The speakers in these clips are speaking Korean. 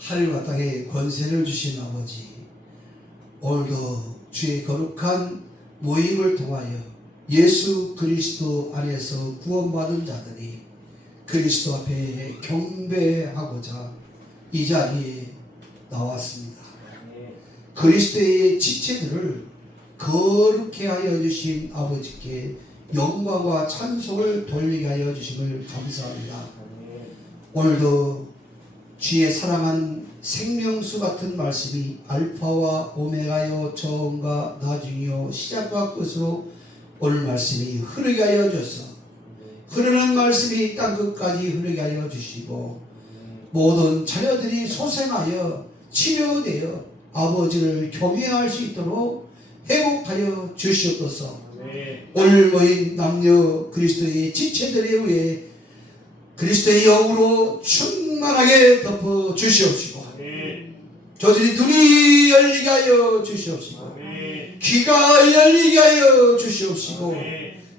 하늘과 땅에 권세를 주신 아버지, 오늘도 주의 거룩한 모임을 통하여 예수 그리스도 안에서 구원받은 자들이 그리스도 앞에 경배하고자 이 자리에 나왔습니다. 그리스도의 지체들을 거룩해 하여 주신 아버지께 영광과 찬송을 돌리게 하여 주심을 감사합니다. 오늘도 주의 사랑하는 생명수 같은 말씀이 알파와 오메가요 처음과 나중이요 시작과 끝으로 오늘 말씀이 흐르게 하여 주셔서 흐르는 말씀이 땅끝까지 흐르게 하여 주시고 모든 자녀들이 소생하여 치료되어 아버지를 경외할 수 있도록 회복하여 주시옵소서. 오늘 모인 남녀 그리스도의 지체들에 의해 그리스도의 영으로 충만하게 덮어 주시옵시고 저들이 눈이 열리게 하여 주시옵시고 귀가 열리게 하여 주시옵시고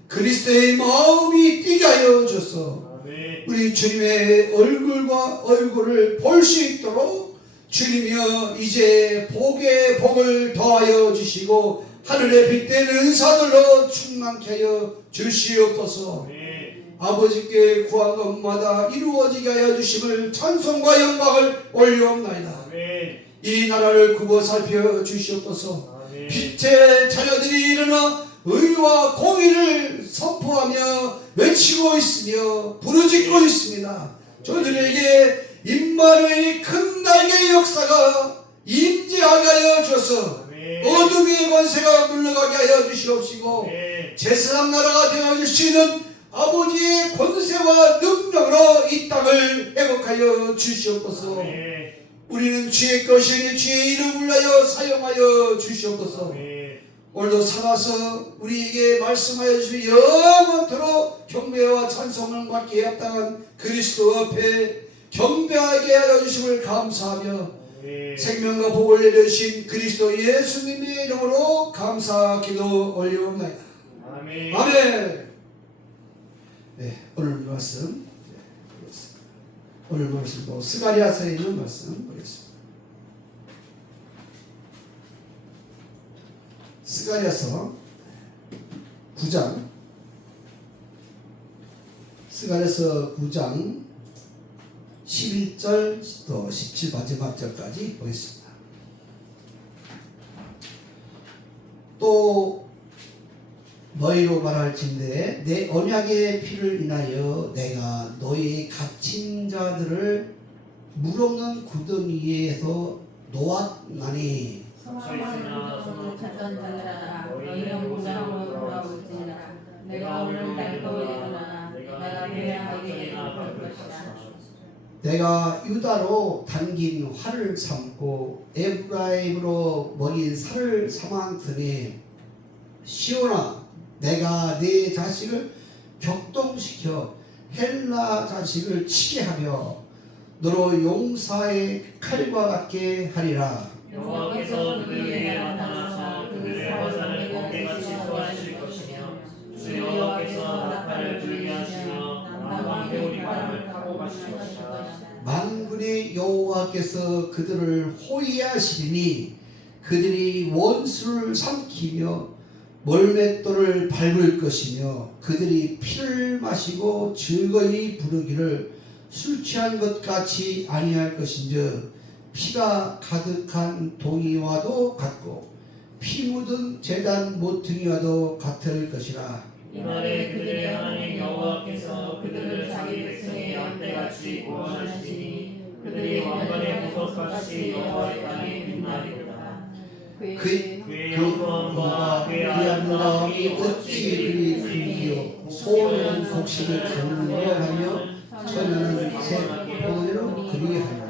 그리스도의 마음이 뛰게 하여 주셔서 우리 주님의 얼굴과 얼굴을 볼 수 있도록 주님이여 이제 복에 복을 더하여 주시고 하늘에 빗대는 은사들로 충만케 하여 주시옵소서. 아버지께 구한 것마다 이루어지게 하여 주심을 찬송과 영광을 올리옵나이다. 이 나라를 굽어 살펴 주시옵소서. 빛의 자녀들이 일어나 의와 공의를 선포하며 외치고 있으며 부르짖고 있습니다. 저들에게 임마누엘의 큰 날개의 역사가 임재하게 하여 주셔서 어둠의 권세가 물러가게 하여 주시옵시고 제사장 나라가 되어 줄 수 있는 아버지의 권세와 능력으로 이 땅을 회복하여 주시옵소서. 우리는 주의 것이니 주의 이름을 위하여 사용하여 주시옵소서. 오늘도 살아서 우리에게 말씀하여 주시며 영원토록 경배와 찬송을 받기에 합당한 그리스도 앞에 경배하게 하여 주심을 감사하며 생명과 복을 내려주신 그리스도 예수님의 이름으로 감사 기도 올려옵나이다. 아멘. 아멘. 네, 오늘 말씀도 스가랴서에 있는 말씀 보겠습니다. 스가랴서 9장 스가랴서 9장 11절 또 17 마지막 절까지 보겠습니다. 또 너희로 말할진대 내 언약의 피를 인하여 내가 너희 갇힌 자들을 물 없는 구덩이에서 놓았나니 소망하나 소망 찾던 자들아 너희는 무장으로 돌아올지니라 내가 오늘 날도 일어나 내가 회개하게 할 것이라. 내가 유다로 당긴 활을 삼고 에브라임으로 먹인 살을 삼았으니 시온아 내가 네 자식을 격동시켜 헬라 자식을 치게 하며 너로 용사의 칼과 같게 하리라. 여호와께서 그들에게 나타나서 그들의 화살을 곱게같이 쏘아주실 것이며 주 여호와께서 나팔을 불게 하시며 남방 겨울바람을 타고 가실 것이라. 만군의 여호와께서 그들을 호위하시리니 그들이 원수를 삼키며 멀맷돌을 밟을 것이며 그들이 피를 마시고 즐거이 부르기를 술 취한 것 같이 아니할 것인즉 피가 가득한 동이와도 같고 피 묻은 제단 모퉁이와도 같을 것이라. 이날에 그들의 하나님 여호와께서 그들을 자기 백성의 양떼같이 구원하시니 그들이 왕관의 보석같이 여호와의 땅에 빛나리로다. 그의 영광과 그의 아름다움이 어찌 그리 크기요 소는 곡식을 강렬하며 천연은 새 포도로 그리하노라.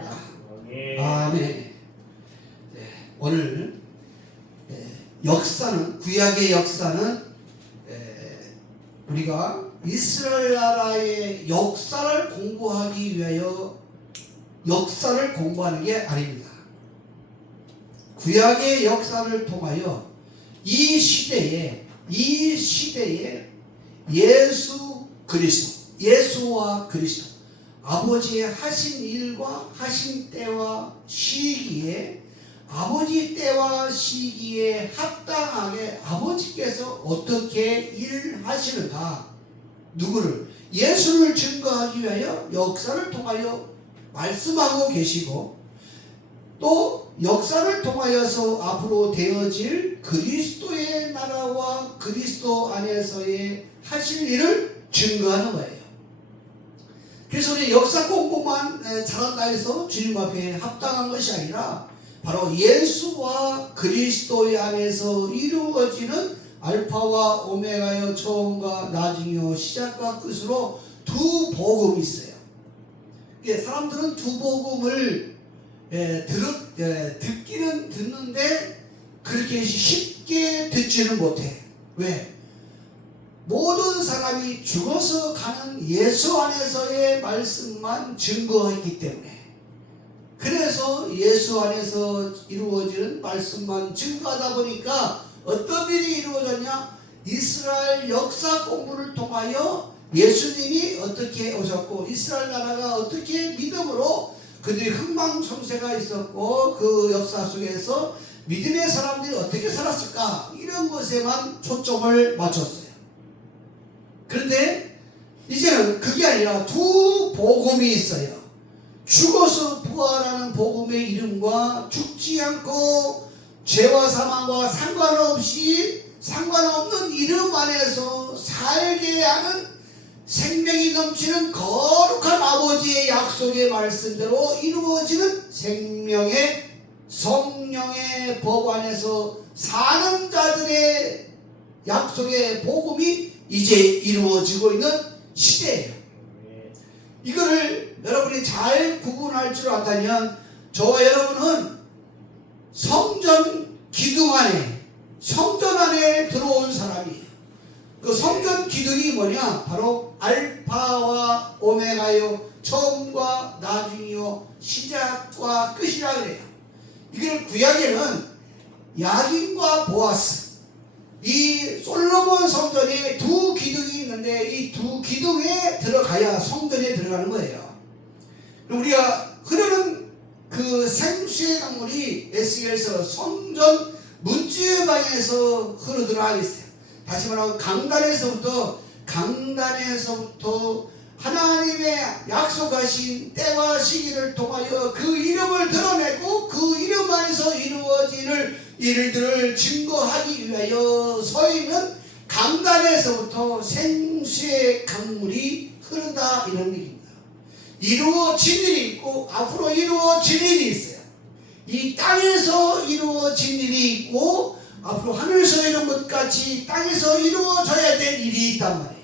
아멘. 오늘 역사는 구약의 역사는 우리가 이스라엘 나라의 역사를 공부하기 위하여 역사를 공부하는 게 아닙니다. 구약의 역사를 통하여 이 시대에 예수 그리스도, 예수와 그리스도, 아버지의 하신 일과 하신 때와 시기에 아버지 때와 시기에 합당하게 아버지께서 어떻게 일을 하시는가, 누구를? 예수를 증거하기 위하여 역사를 통하여 말씀하고 계시고, 또 역사를 통하여서 앞으로 되어질 그리스도의 나라와 그리스도 안에서의 하실 일을 증거하는 거예요. 그래서 우리 역사 공부만 잘한다 해서 주님 앞에 합당한 것이 아니라 바로 예수와 그리스도의 안에서 이루어지는 알파와 오메가여 처음과 나중이요 시작과 끝으로 두 복음이 있어요. 사람들은 두 복음을 듣기는 듣는데 그렇게 쉽게 듣지는 못해. 왜? 모든 사람이 죽어서 가는 예수 안에서의 말씀만 증거했기 때문에, 그래서 예수 안에서 이루어지는 말씀만 증거하다 보니까 어떤 일이 이루어졌냐? 이스라엘 역사 공부를 통하여 예수님이 어떻게 오셨고 이스라엘 나라가 어떻게 믿음으로 그들이 흥망성쇠가 있었고 그 역사 속에서 믿음의 사람들이 어떻게 살았을까, 이런 것에만 초점을 맞췄어요. 그런데 이제는 그게 아니라 두 복음이 있어요. 죽어서 부활하는 복음의 이름과 죽지 않고 죄와 사망과 상관없는 이름 안에서 살게 하는 생명이 넘치는 거룩한 아버지의 약속의 말씀대로 이루어지는 생명의 성령의 법 안에서 사는 자들의 약속의 복음이 이제 이루어지고 있는 시대예요. 이거를 여러분이 잘 구분할 줄 안다면 저와 여러분은 성전 기둥 안에, 성전 안에 들어온 사람이에요. 그 성전 기둥이 뭐냐? 바로 알파와 오메가요, 처음과 나중이요 시작과 끝이라 그래요. 이걸 구약에는 야긴과 보아스, 이 솔로몬 성전에 두 기둥이 있는데 이 두 기둥에 들어가야 성전에 들어가는 거예요. 우리가 흐르는 그 생수의 강물이 에스겔서 성전 문지방에서 흐르도록 하겠어요. 다시 말하면 강단에서부터 하나님의 약속하신 때와 시기를 통하여 그 이름을 드러내고 그 이름 안에서 이루어질 일들을 증거하기 위하여 서 있는 강단에서부터 생수의 강물이 흐른다, 이런 얘기입니다. 이루어진 일이 있고 앞으로 이루어질 일이 있어요. 이 땅에서 이루어진 일이 있고 앞으로 하늘에서 이룬 것 같이 땅에서 이루어져야 될 일이 있단 말이에요.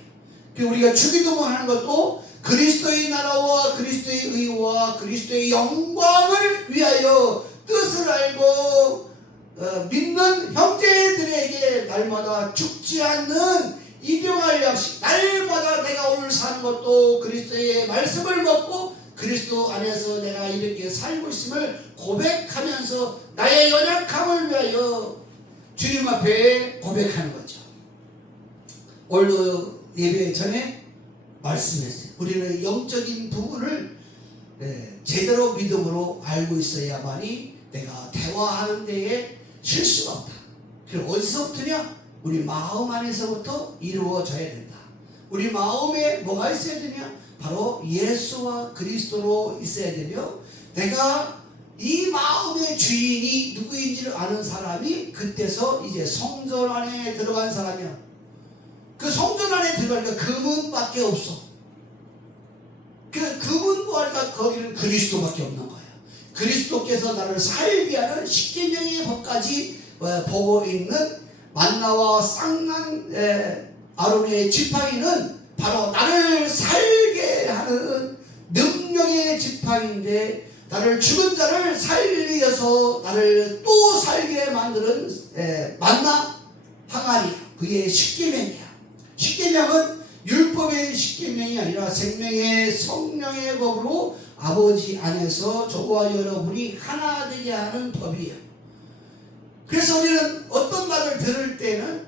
우리가 주기도문 하는 것도 그리스도의 나라와 그리스도의 의와 그리스도의 영광을 위하여 뜻을 알고 믿는 형제들에게 날마다 죽지 않는 일용할 양식, 날마다 내가 오늘 사는 것도 그리스도의 말씀을 먹고 그리스도 안에서 내가 이렇게 살고 있음을 고백하면서 나의 연약함을 위하여 주님 앞에 고백하는 거죠. 오늘도 예배 전에 말씀했어요. 우리는 영적인 부분을 제대로 믿음으로 알고 있어야만이 내가 대화하는 데에 실수가 없다. 그럼 어디서부터냐? 우리 마음 안에서부터 이루어져야 된다. 우리 마음에 뭐가 있어야 되냐? 바로 예수와 그리스도로 있어야 되며, 내가 이 마음의 주인이 누구인지를 아는 사람이 그때서 이제 성전 안에 들어간 사람이야. 그 성전 안에 들어가니까 그분밖에 없어. 그분 보니까 거기는 그리스도밖에 없는 거야. 그리스도께서 나를 살게 하는 십계명의 법까지 보고 있는 만나와 쌍난 아론의 지팡이는 바로 나를 살게 하는 능력의 지팡이인데, 나를 죽은 자를 살리어서 나를 또 살게 만드는 만나 항아리, 그게 십계명이야. 십계명은 율법의 십계명이 아니라 생명의 성령의 법으로 아버지 안에서 저와 여러분이 하나 되게 하는 법이에요. 그래서 우리는 어떤 말을 들을 때는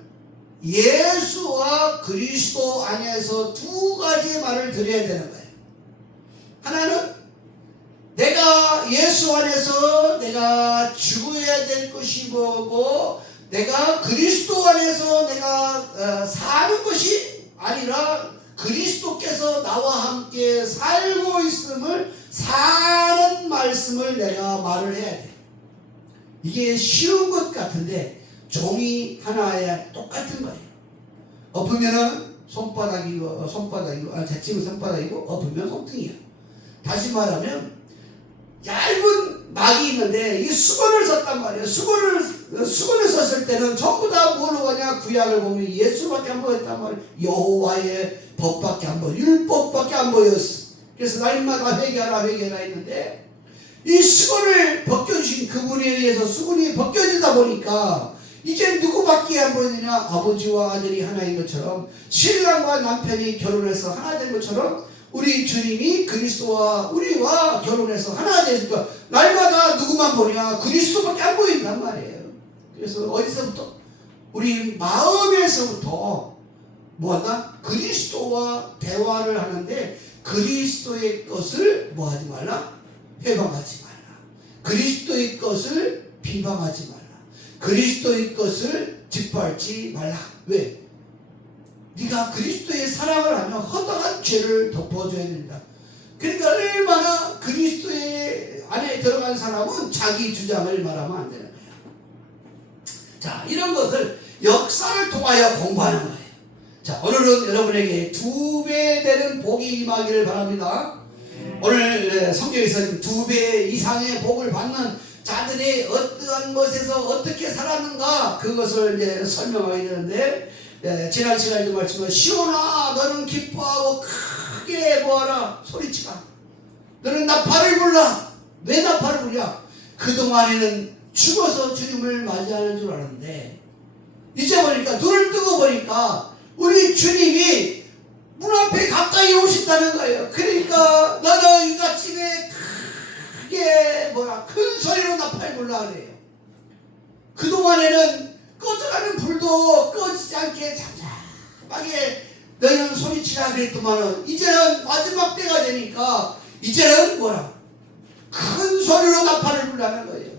예수와 그리스도 안에서 두 가지의 말을 드려야 되는 거예요. 하나는 내가 예수 안에서 내가 죽어야 될 것이 뭐고 내가 그리스도 안에서 내가 사는 것이 아니라 그리스도께서 나와 함께 살고 있음을 사는 말씀을 내가 말을 해야 돼. 이게 쉬운 것 같은데 종이 하나에 똑같은 거예요. 엎으면은 손바닥이고 제치면 손바닥이고 엎으면 손등이야. 다시 말하면 얇은 막이 있는데 이 수건을 썼단 말이에요. 수건을 썼을 때는 전부 다 뭘로 가냐? 구약을 보면 예수밖에 안 보였단 말이에요. 여호와의 법밖에 안 보여. 율법밖에 안 보였어. 그래서 날마다 회개하라 했는데 이 수건을 벗겨주신 그분에 의해서 수건이 벗겨지다 보니까 이제 누구밖에 안 보이느냐? 아버지와 아들이 하나인 것처럼 신랑과 남편이 결혼해서 하나 된 것처럼 우리 주님이 그리스도와 우리와 결혼해서 하나 되니까 날마다 누구만 보냐? 그리스도밖에 안 보인단 말이에요. 그래서 어디서부터? 우리 마음에서부터 뭐한다? 그리스도와 대화를 하는데 그리스도의 것을 뭐하지 말라? 회방하지 말라. 그리스도의 것을 비방하지 말라. 그리스도의 것을 짓밟지 말라. 왜? 네가 그리스도의 사랑을 하면 허다한 죄를 덮어줘야 된다. 그러니까 얼마나 그리스도의 안에 들어간 사람은 자기 주장을 말하면 안 되는 거야. 자, 이런 것을 역사를 통하여 공부하는 거예요. 자, 오늘은 여러분에게 2배 되는 복이 임하기를 바랍니다. 오늘 성경에서 2배 이상의 복을 받는 자들이 어떠한 것에서 어떻게 살았는가 그것을 이제 설명하게 되는데 지난 시간에도 말씀한 시온아 너는 기뻐하고 크게 뭐하라 소리치라. 너는 나팔을 불라. 왜 나팔을 불냐? 그동안에는 죽어서 주님을 맞이하는 줄 알았는데 이제 보니까 눈을 뜨고 보니까 우리 주님이 문 앞에 가까이 오신다는 거예요. 그러니까 너는 이 아침에 크게 큰 소리로 나팔 불라 그래요. 그동안에는 꺼져가는 불도 꺼지지 않게 잠잠하게 너희는 소리치라 그랬더만은 이제는 마지막 때가 되니까 이제는 큰 소리로 나팔을 불라는 거예요.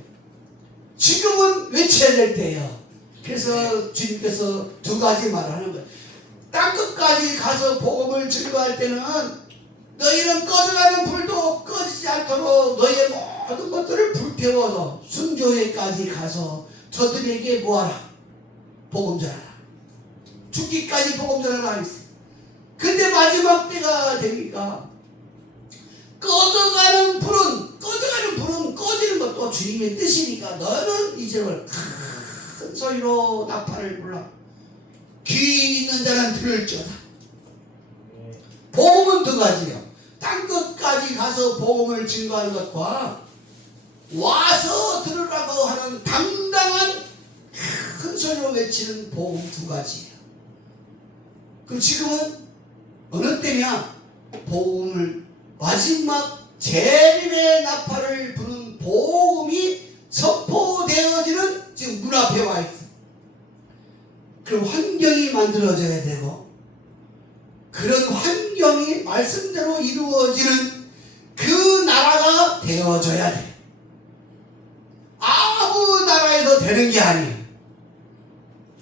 지금은 외쳐야 될 때예요. 그래서 주님께서 2가지 말을 하는 거예요. 땅끝까지 가서 복음을 증거할 때는 너희는 꺼져가는 불도 꺼지지 않도록 너희의 모든 것들을 불태워서 순교회까지 가서 저들에게 뭐하라? 복음 전하라. 죽기까지 복음 전하라 했어요. 근데 마지막 때가 되니까 꺼져가는 불은 꺼지는 것도 주님의 뜻이니까 너는 이제는 큰 소리로 나팔을 불러 귀 있는 자는 들을지어다. 복음은 2가지요. 땅끝까지 가서 복음을 증거하는 것과 와서 들으라고 하는 당당한 큰 소리로 외치는 복음 2가지예요. 그럼 지금은 어느 때냐? 복음을 마지막 재림의 나팔을 부는 복음이 선포되어지는 지금 문 앞에 와 있어. 그럼 환경이 만들어져야 되고 그런 환경이 말씀대로 이루어지는 그 나라가 되어져야 돼. 아무 나라에서 되는 게 아니에요.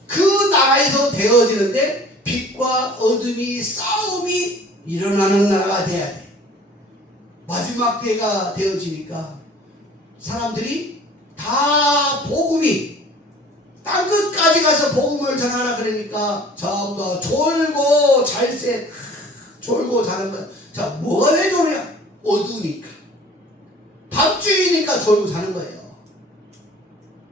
그 나라에서 되어지는데 빛과 어둠이 싸움이 일어나는 나라가 돼야 돼. 마지막 때가 되어지니까 사람들이 다 복음이 땅끝까지 가서 복음을 전하라 그러니까 전부 다 졸고 잘새 졸고 자는 거야. 자, 뭐가 왜 졸냐? 어두우니까. 밤중이니까 졸고 자는 거예요.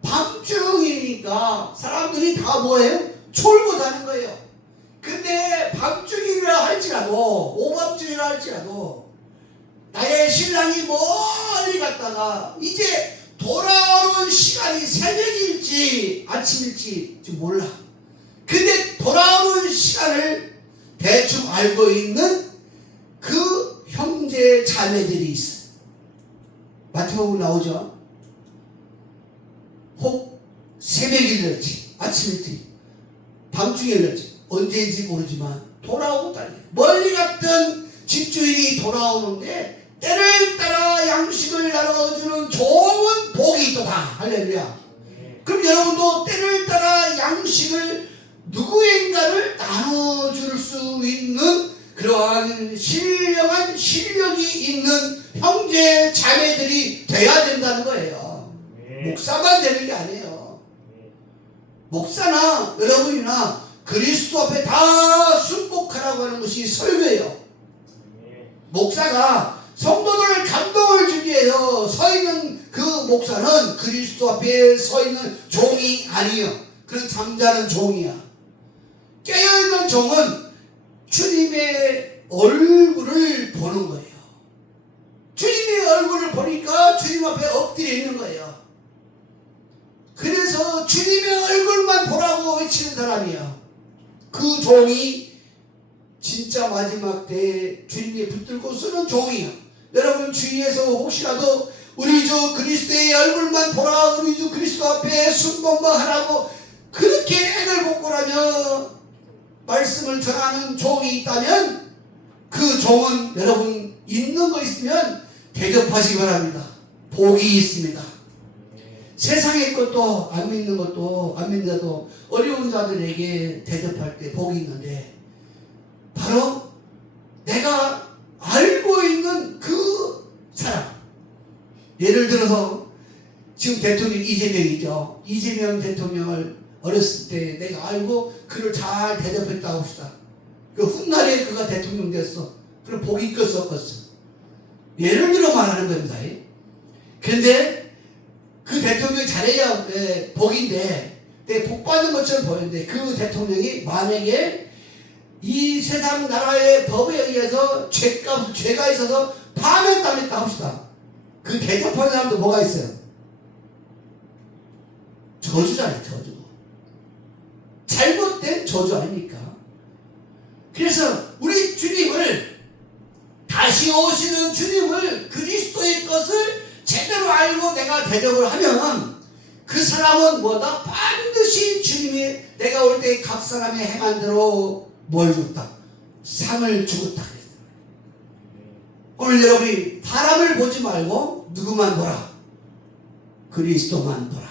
밤중이니까 사람들이 다 뭐예요? 졸고 자는 거예요. 근데 밤중이라 할지라도 오밤중이라 할지라도 나의 신랑이 멀리 갔다가 이제 돌아오는 시간이 새벽일지 아침일지 몰라. 근데 돌아오는 시간을 대충 알고 있는 그 형제 자매들이 있어. 마태복음 나오죠. 혹 새벽일지 아침일지 밤중일지 언제인지 모르지만 돌아오고 다니. 멀리 갔던 집주인이 돌아오는데 때를 따라 양식을 나눠주는 좋은 복이 있도다. 할렐루야. 그럼 여러분도 때를 따라 양식을 누구인가를 나눠줄 수 있는 그러한 신령한 실력이 있는 형제 자매들이 돼야 된다는 거예요. 목사만 되는 게 아니에요. 목사나 여러분이나 그리스도 앞에 다 순복하라고 하는 것이 설교예요. 목사가 성도들 감동을 주기 위해서 서 있는 그 목사는 그리스도 앞에 서 있는 종이 아니요. 그런 잠자는 종이야. 깨어있는 종은 주님의 얼굴을 보는 거예요. 주님의 얼굴을 보니까 주님 앞에 엎드려 있는 거예요. 그래서 주님의 얼굴만 보라고 외치는 사람이야. 그 종이 진짜 마지막 때에 주님이 붙들고 쓰는 종이야. 여러분 주위에서 혹시라도 우리 주 그리스도의 얼굴만 보라, 우리 주 그리스도 앞에 순복만 하라고 그렇게 애를 먹고라며 말씀을 전하는 종이 있다면 그 종은 여러분 있는 거 있으면 대접하시기 바랍니다. 복이 있습니다. 세상의 것도 안 믿는 것도 안 믿는데도 어려운 자들에게 대접할 때 복이 있는데 바로 내가 알고 있는 그 사람. 예를 들어서 지금 대통령 이재명이죠. 이재명 대통령을 어렸을 때 내가 알고 그를 잘 대접했다고 합시다. 그 훗날에 그가 대통령 됐어. 그럼 복이 있겠어 없겠어? 예를 들어 말하는 겁니다. 그런데 그 대통령이 잘해야 복인데 내 복 받는 것처럼 보이는데 그 대통령이 만약에 이 세상 나라의 법에 의해서 죄가 있어서 파면당했다 합시다. 그 대접하는 사람도 뭐가 있어요? 저주잖아요. 저주. 잘못된 저주 아닙니까? 그래서 우리 주님을 다시 오시는 주님을 그리스도의 것을 제대로 알고 내가 대접을 하면 그 사람은 뭐다? 반드시 주님이 내가 올 때 각 사람의 행한 대로 뭘 줬다? 상을 주었다. 오늘 여러분이 사람을 보지 말고 누구만 보라? 그리스도만 보라.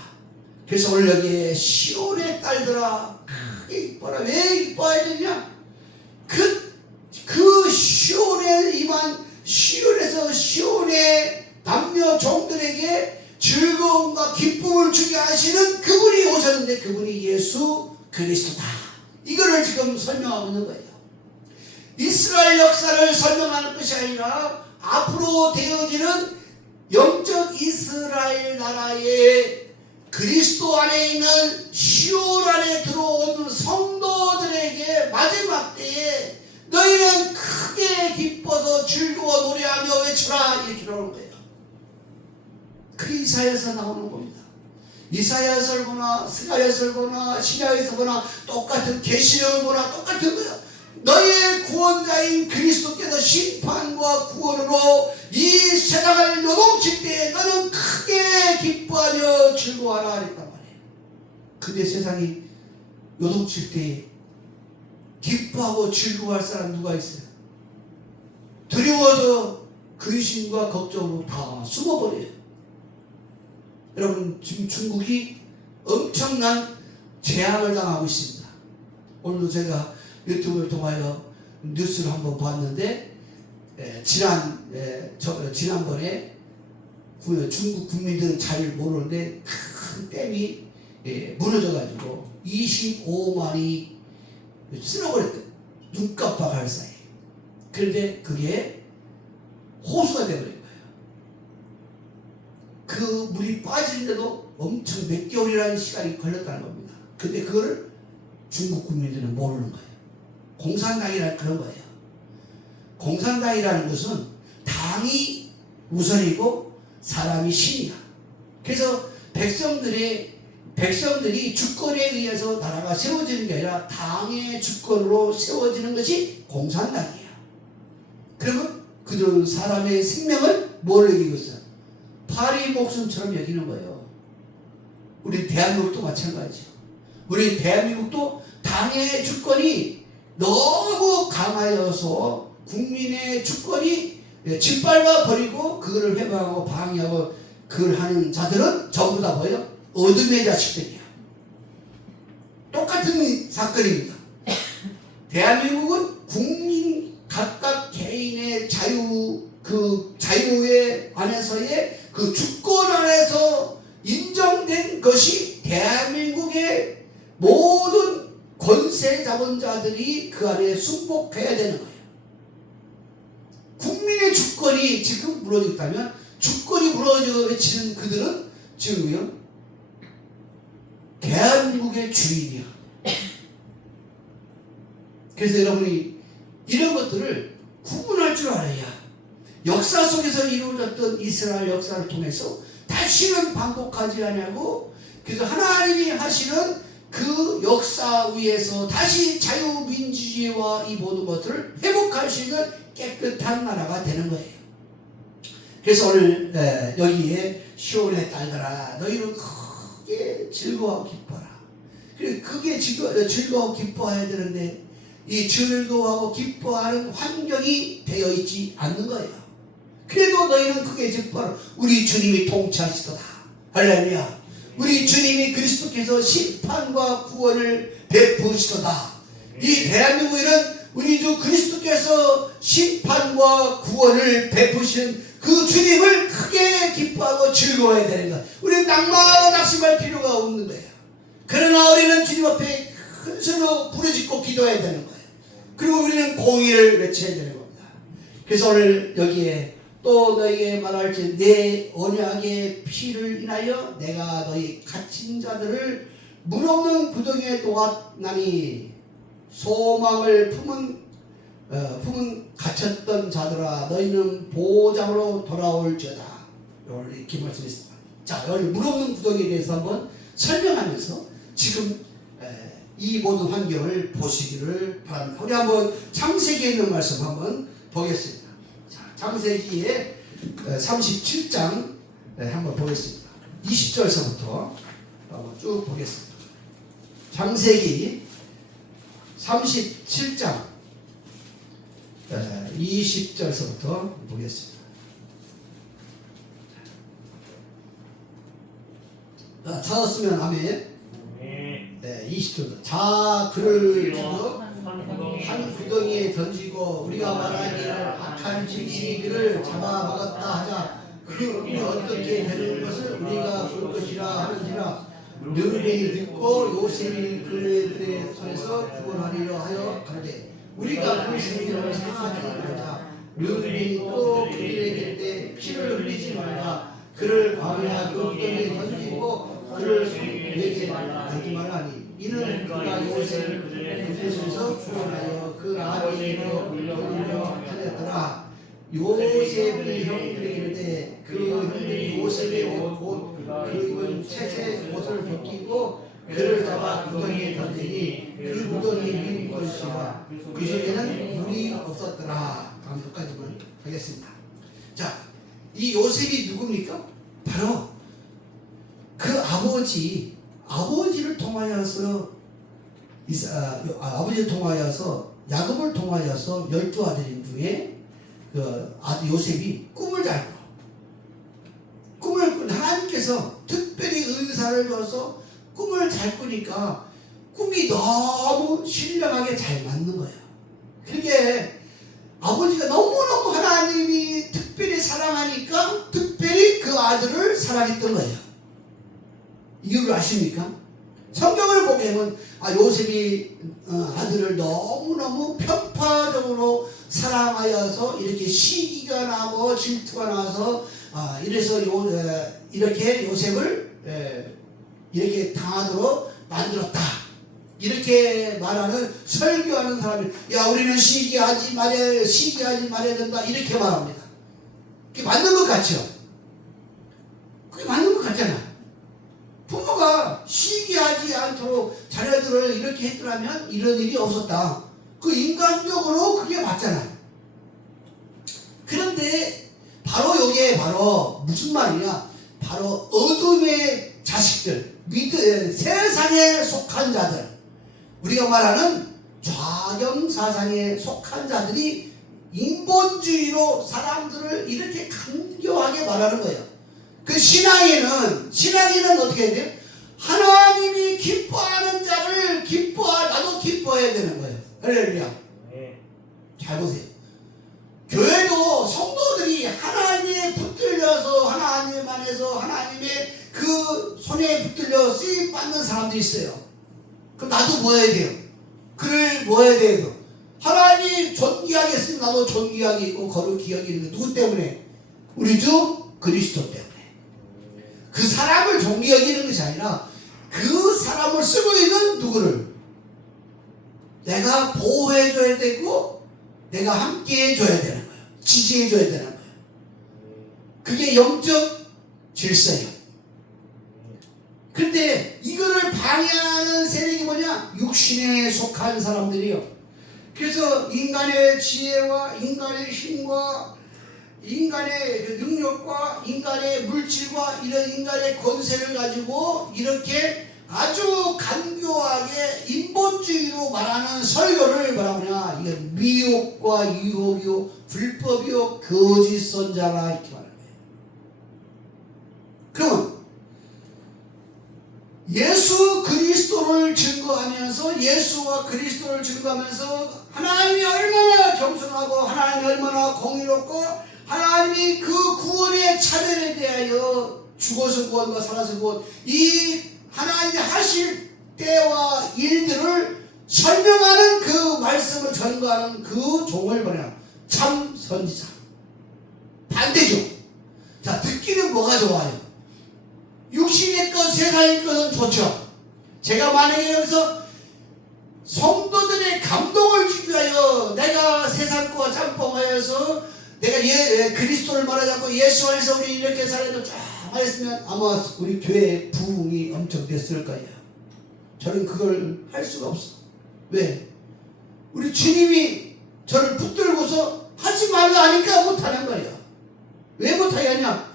그래서 오늘 여기에 시온의 딸들아 이뻐라. 왜 이뻐야 되냐? 그 시온에 임한 시온에서 시온의 남녀 종들에게 즐거움과 기쁨을 주게 하시는 그분이 오셨는데 그분이 예수 그리스도다. 이거를 지금 설명하고 있는 거예요. 이스라엘 역사를 설명하는 것이 아니라 앞으로 되어지는 영적 이스라엘 나라의 그리스도 안에 있는 시온 안에 들어온 성도들에게 마지막 때에 너희는 크게 기뻐서 즐거워 노래하며 외쳐라 이렇게 나오는 거예요. 그 이사야에서 나오는 겁니다. 이사야서를 보나 스가랴서를 보나 신약에서 보나 똑같은 계시록을 보나 똑같은 거예요. 너희의 구원자인 그리스도께서 심판과 구원으로 이 세상을 요동칠 때에 너는 크게 기뻐하며 즐거워하라 그랬단 말이에요. 근데 세상이 요동칠 때에 기뻐하고 즐거워할 사람 누가 있어요? 두려워서 근심과 걱정으로 다 숨어버려요. 여러분 지금 중국이 엄청난 재앙을 당하고 있습니다. 오늘도 제가 유튜브를 통하여 뉴스를 한번 봤는데 지난번에 중국 국민들은 잘 모르는데 큰 댐이 무너져가지고 25만이 쓸어버렸대요. 눈깜빡할 사이. 그런데 그게 호수가 되어버린 거예요. 그 물이 빠지는데도 엄청 몇 개월이라는 시간이 걸렸다는 겁니다. 근데 그걸 중국 국민들은 모르는 거예요. 공산당이라는 그런 거예요. 공산당이라는 것은 당이 우선이고 사람이 신이야. 그래서 백성들이 주권에 의해서 나라가 세워지는 게 아니라 당의 주권으로 세워지는 것이 공산당이야. 그러면 그들은 사람의 생명을 뭘 여기고 있어요? 파리 목숨처럼 여기는 거예요. 우리 대한민국도 마찬가지죠. 우리 대한민국도 당의 주권이 너무 강하여서 국민의 주권이 짓밟아 버리고 그거를 회방하고 방해하고 그걸 하는 자들은 전부 다 뭐예요? 어둠의 자식들이야. 똑같은 사건입니다. 대한민국은 국민 각각 개인의 자유에 안에서의 그 주권 안에서 인정된 것이 대한민국의 모든 권세 자본자들이 그 안에 순복해야 되는 거예요. 국민의 주권이 지금 무너졌다면 주권이 무너져지는 그들은 지금요 대한민국의 주인이야. 그래서 여러분이 이런 것들을 구분할 줄 알아야 역사 속에서 이루어졌던 이스라엘 역사를 통해서 다시는 반복하지 않냐고, 그래서 하나님이 하시는 그 역사 위에서 다시 자유민주주의와 이 모든 것들을 회복할 수 있는 깨끗한 나라가 되는 거예요. 그래서 오늘 여기에 시온의 딸들아 너희는 크게 즐거워 기뻐라. 그리고 크게 즐거워 기뻐해야 되는데 이 즐거워하고 기뻐하는 환경이 되어 있지 않는 거예요. 그래도 너희는 크게 기뻐라. 우리 주님이 통치하시도다. 할렐루야. 우리 주님이 그리스도께서 심판과 구원을 베푸시도다. 이 대한민국에는 우리 주 그리스도께서 심판과 구원을 베푸시는 그 주님을 크게 기뻐하고 즐거워해야 되는 거야. 우리는 낙마하고 낙심할 필요가 없는 거예요. 그러나 우리는 주님 앞에 큰 소리로 부르짖고 기도해야 되는 거예요. 그리고 우리는 공의를 외쳐야 되는 겁니다. 그래서 오늘 여기에 또 너희에게 말할지 내 언약의 피를 인하여 내가 너희 갇힌 자들을 물없는 구덩이에 놓았나니 소망을 품은 갇혔던 자들아 너희는 보호장으로 돌아올지어다. 오늘 이렇게 말씀했습니다. 자, 오늘 물없는 구덩이에 대해서 한번 설명하면서 지금 이 모든 환경을 보시기를 바랍니다. 우리 한번 창세기에 있는 말씀 한번 보겠습니다. 자, 창세기의 37장 한번 보겠습니다. 20절서부터 한번 쭉 보겠습니다. 창세기 37장 20절서부터 보겠습니다. 찾았으면 아멘. 20절. 자, 그를 주어 한 구덩이에 던지고 우리가 말하기를 악한 짐승이기를 잡아먹었다 하자. 그 어떻게 되는 것을 우리가 볼 것이라 하는지라. 르벤이 듣고 요셉이 그들의 손에서 구원하리려 하여 가되 우리가 그 생명을 상하지 말자. 르벤이 또 그들에게 때 피를 흘리지 말자. 그를 광야 그 구덩이에 던지고 그를 내게 하지 말라니. 이는 그가 요셉을 그들의 손에서 구원하여 그 아비에게로 돌리려 하였더라. 요셉이 형들에게 이르되 그 형들이 요셉의 옷 그 입은 채색 옷을 벗기고 그를 잡아 구덩이에 던지니 그 구덩이에 민 것이라. 그 속에는 물이 없었더라. 다음 끝까지만 하겠습니다. 자, 이 요셉이 누굽니까? 바로 그 아버지를 통하여서 아버지를 통하여서 야곱을 통하여서 12아들 중에 그 아들 요셉이 꿈을 하나님께서 특별히 은사를 줘서 꿈을 잘 꾸니까 꿈이 너무 신령하게 잘 맞는 거예요. 그게 아버지가 너무너무 하나님이 특별히 사랑하니까 특별히 그 아들을 사랑했던 거예요. 이유를 아십니까? 성경을 보게 되면 요셉이 아들을 너무너무 편파적으로 사랑하여서 이렇게 시기가 나고 질투가 나서 이래서 이렇게 요셉을 이렇게 당하도록 만들었다. 이렇게 말하는 설교하는 사람이 우리는 시기하지 말아야 된다 이렇게 말합니다. 그게 맞는 것 같죠? 그게 맞는 것 같잖아. 부모가 시기하지 않도록 자녀들을 이렇게 했더라면 이런 일이 없었다. 그 인간적으로 그게 맞잖아요. 그런데 바로 여기에 바로 무슨 말이냐? 바로 어둠의 자식들, 세상에 속한 자들, 우리가 말하는 좌경 사상에 속한 자들이 인본주의로 사람들을 이렇게 간교하게 말하는 거예요. 그 신앙인은 어떻게 해야 돼요? 하나님이 기뻐하는 자를 나도 기뻐해야 되는 거예요. 할렐루야. 잘 보세요. 교회도 성도들이 하나님에 붙들려서 하나님 안에서 하나님의 그 손에 붙들려 쓰임 받는 사람들이 있어요. 그럼 나도 뭐 해야 돼요? 그를 뭐 해야 돼요? 하나님이 존귀하게 했으면 나도 존귀하게 있고 거룩히 여기는 거. 누구 때문에? 우리 주 그리스도 때문에. 그 사람을 존귀 여기는 것이 아니라 그 사람을 쓰고 있는 누구를 내가 보호해줘야 되고 내가 함께 해줘야 되는 거예요. 지지해줘야 되는 거예요. 그게 영적 질서예요. 근데 이거를 방해하는 세력이 뭐냐? 육신에 속한 사람들이요. 그래서 인간의 지혜와 인간의 힘과 인간의 능력과 인간의 물질과 이런 인간의 권세를 가지고 이렇게 아주 간교하게 인본주의로 말하는 설교를 뭐라고 하냐? 이건 미혹과 유혹이요, 불법이요, 거짓 선자라 이렇게 말하는 거예요. 그러면 예수 그리스도를 증거하면서 예수와 그리스도를 증거하면서 하나님이 얼마나 겸손하고 하나님이 얼마나 공의롭고 하나님이 그 구원의 차별에 대하여 죽어서 구원과 살아서 구원 이 하나님이 하실 때와 일들을 설명하는 그 말씀을 전거하는 그 종을 뭐냐? 참 선지자. 반대죠. 자, 듣기는 뭐가 좋아요? 육신의 것, 세상의 것은 좋죠. 제가 만약에 여기서 성도들의 감동을 주기 위하여 내가 세상 것과 짬뽕하여서 내가 그리스도를 말하자고 예수 안에서 우리 이렇게 살아도 쫙 말했으면 아마 우리 교회의 부흥이 엄청 됐을 거예요. 저는 그걸 할 수가 없어. 왜? 우리 주님이 저를 붙들고서 하지 말라 하니까 못하는 거예요. 왜 못하게 하냐?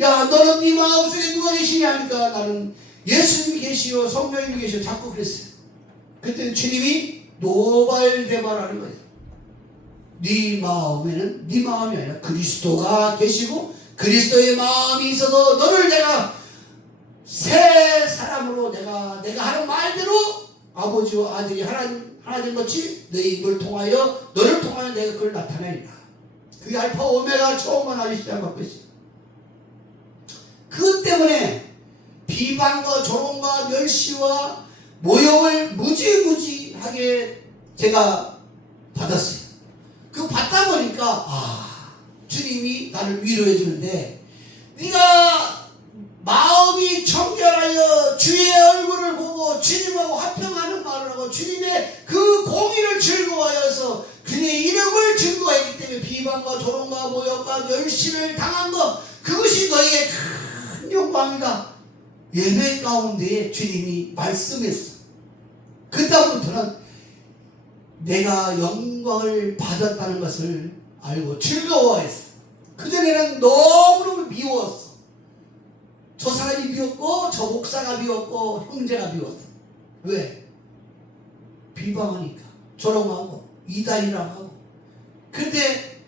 야, 너는 네 마음속에 누가 계시냐 하니까 나는 예수님이 계시오, 성령님이 계시오. 자꾸 그랬어요. 그때 주님이 노발대발하는 거예요. 네 마음에는 네 마음이 아니라 그리스도가 계시고 그리스도의 마음이 있어도 너를 내가 새 사람으로 내가 하는 말대로 아버지와 아들이 하나 된 것이 너희 입을 통하여 너를 통하여 내가 그걸 나타내리라. 그게 알파 오메가 처음만 아주 시작한 것이야. 그 때문에 비방과 조롱과 멸시와 모욕을 무지무지하게 제가 받았어요. 그 받다 보니까 주님이 나를 위로해 주는데 네가 마음이 청결하여 주의 얼굴을 보고 주님하고 화평하는 말을 하고 주님의 그 공의를 즐거워하여서 그의 이름을 증거했기 때문에 비방과 조롱과 모욕과 멸시를 당한 것 그것이 너희의 큰 영광이다. 예배 가운데 주님이 말씀했어. 그다음부터는 내가 영광을 받았다는 것을 알고 즐거워했어. 그전에는 너무너무 미웠어. 저 사람이 미웠고 저 목사가 미웠고 형제가 미웠어. 왜? 비방하니까 조롱하고 이단이라고 하고. 근데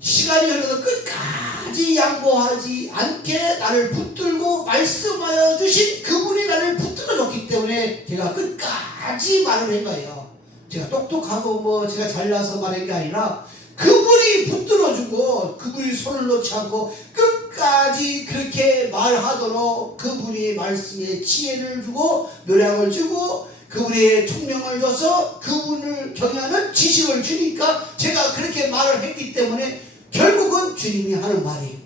시간이 흘러도 끝까지 양보하지 않게 나를 붙들고 말씀하여 주신 그분이 나를 붙들어줬기 때문에 제가 끝까지 말을 한 거예요. 제가 똑똑하고 뭐 제가 잘나서 말한 게 아니라 그분이 붙들어주고 그분이 손을 놓지 않고 끝까지 그렇게 말하도록 그분이 말씀에 지혜를 주고 노량을 주고 그분의 총명을 줘서 그분을 경외하는 지식을 주니까 제가 그렇게 말을 했기 때문에 결국은 주님이 하는 말이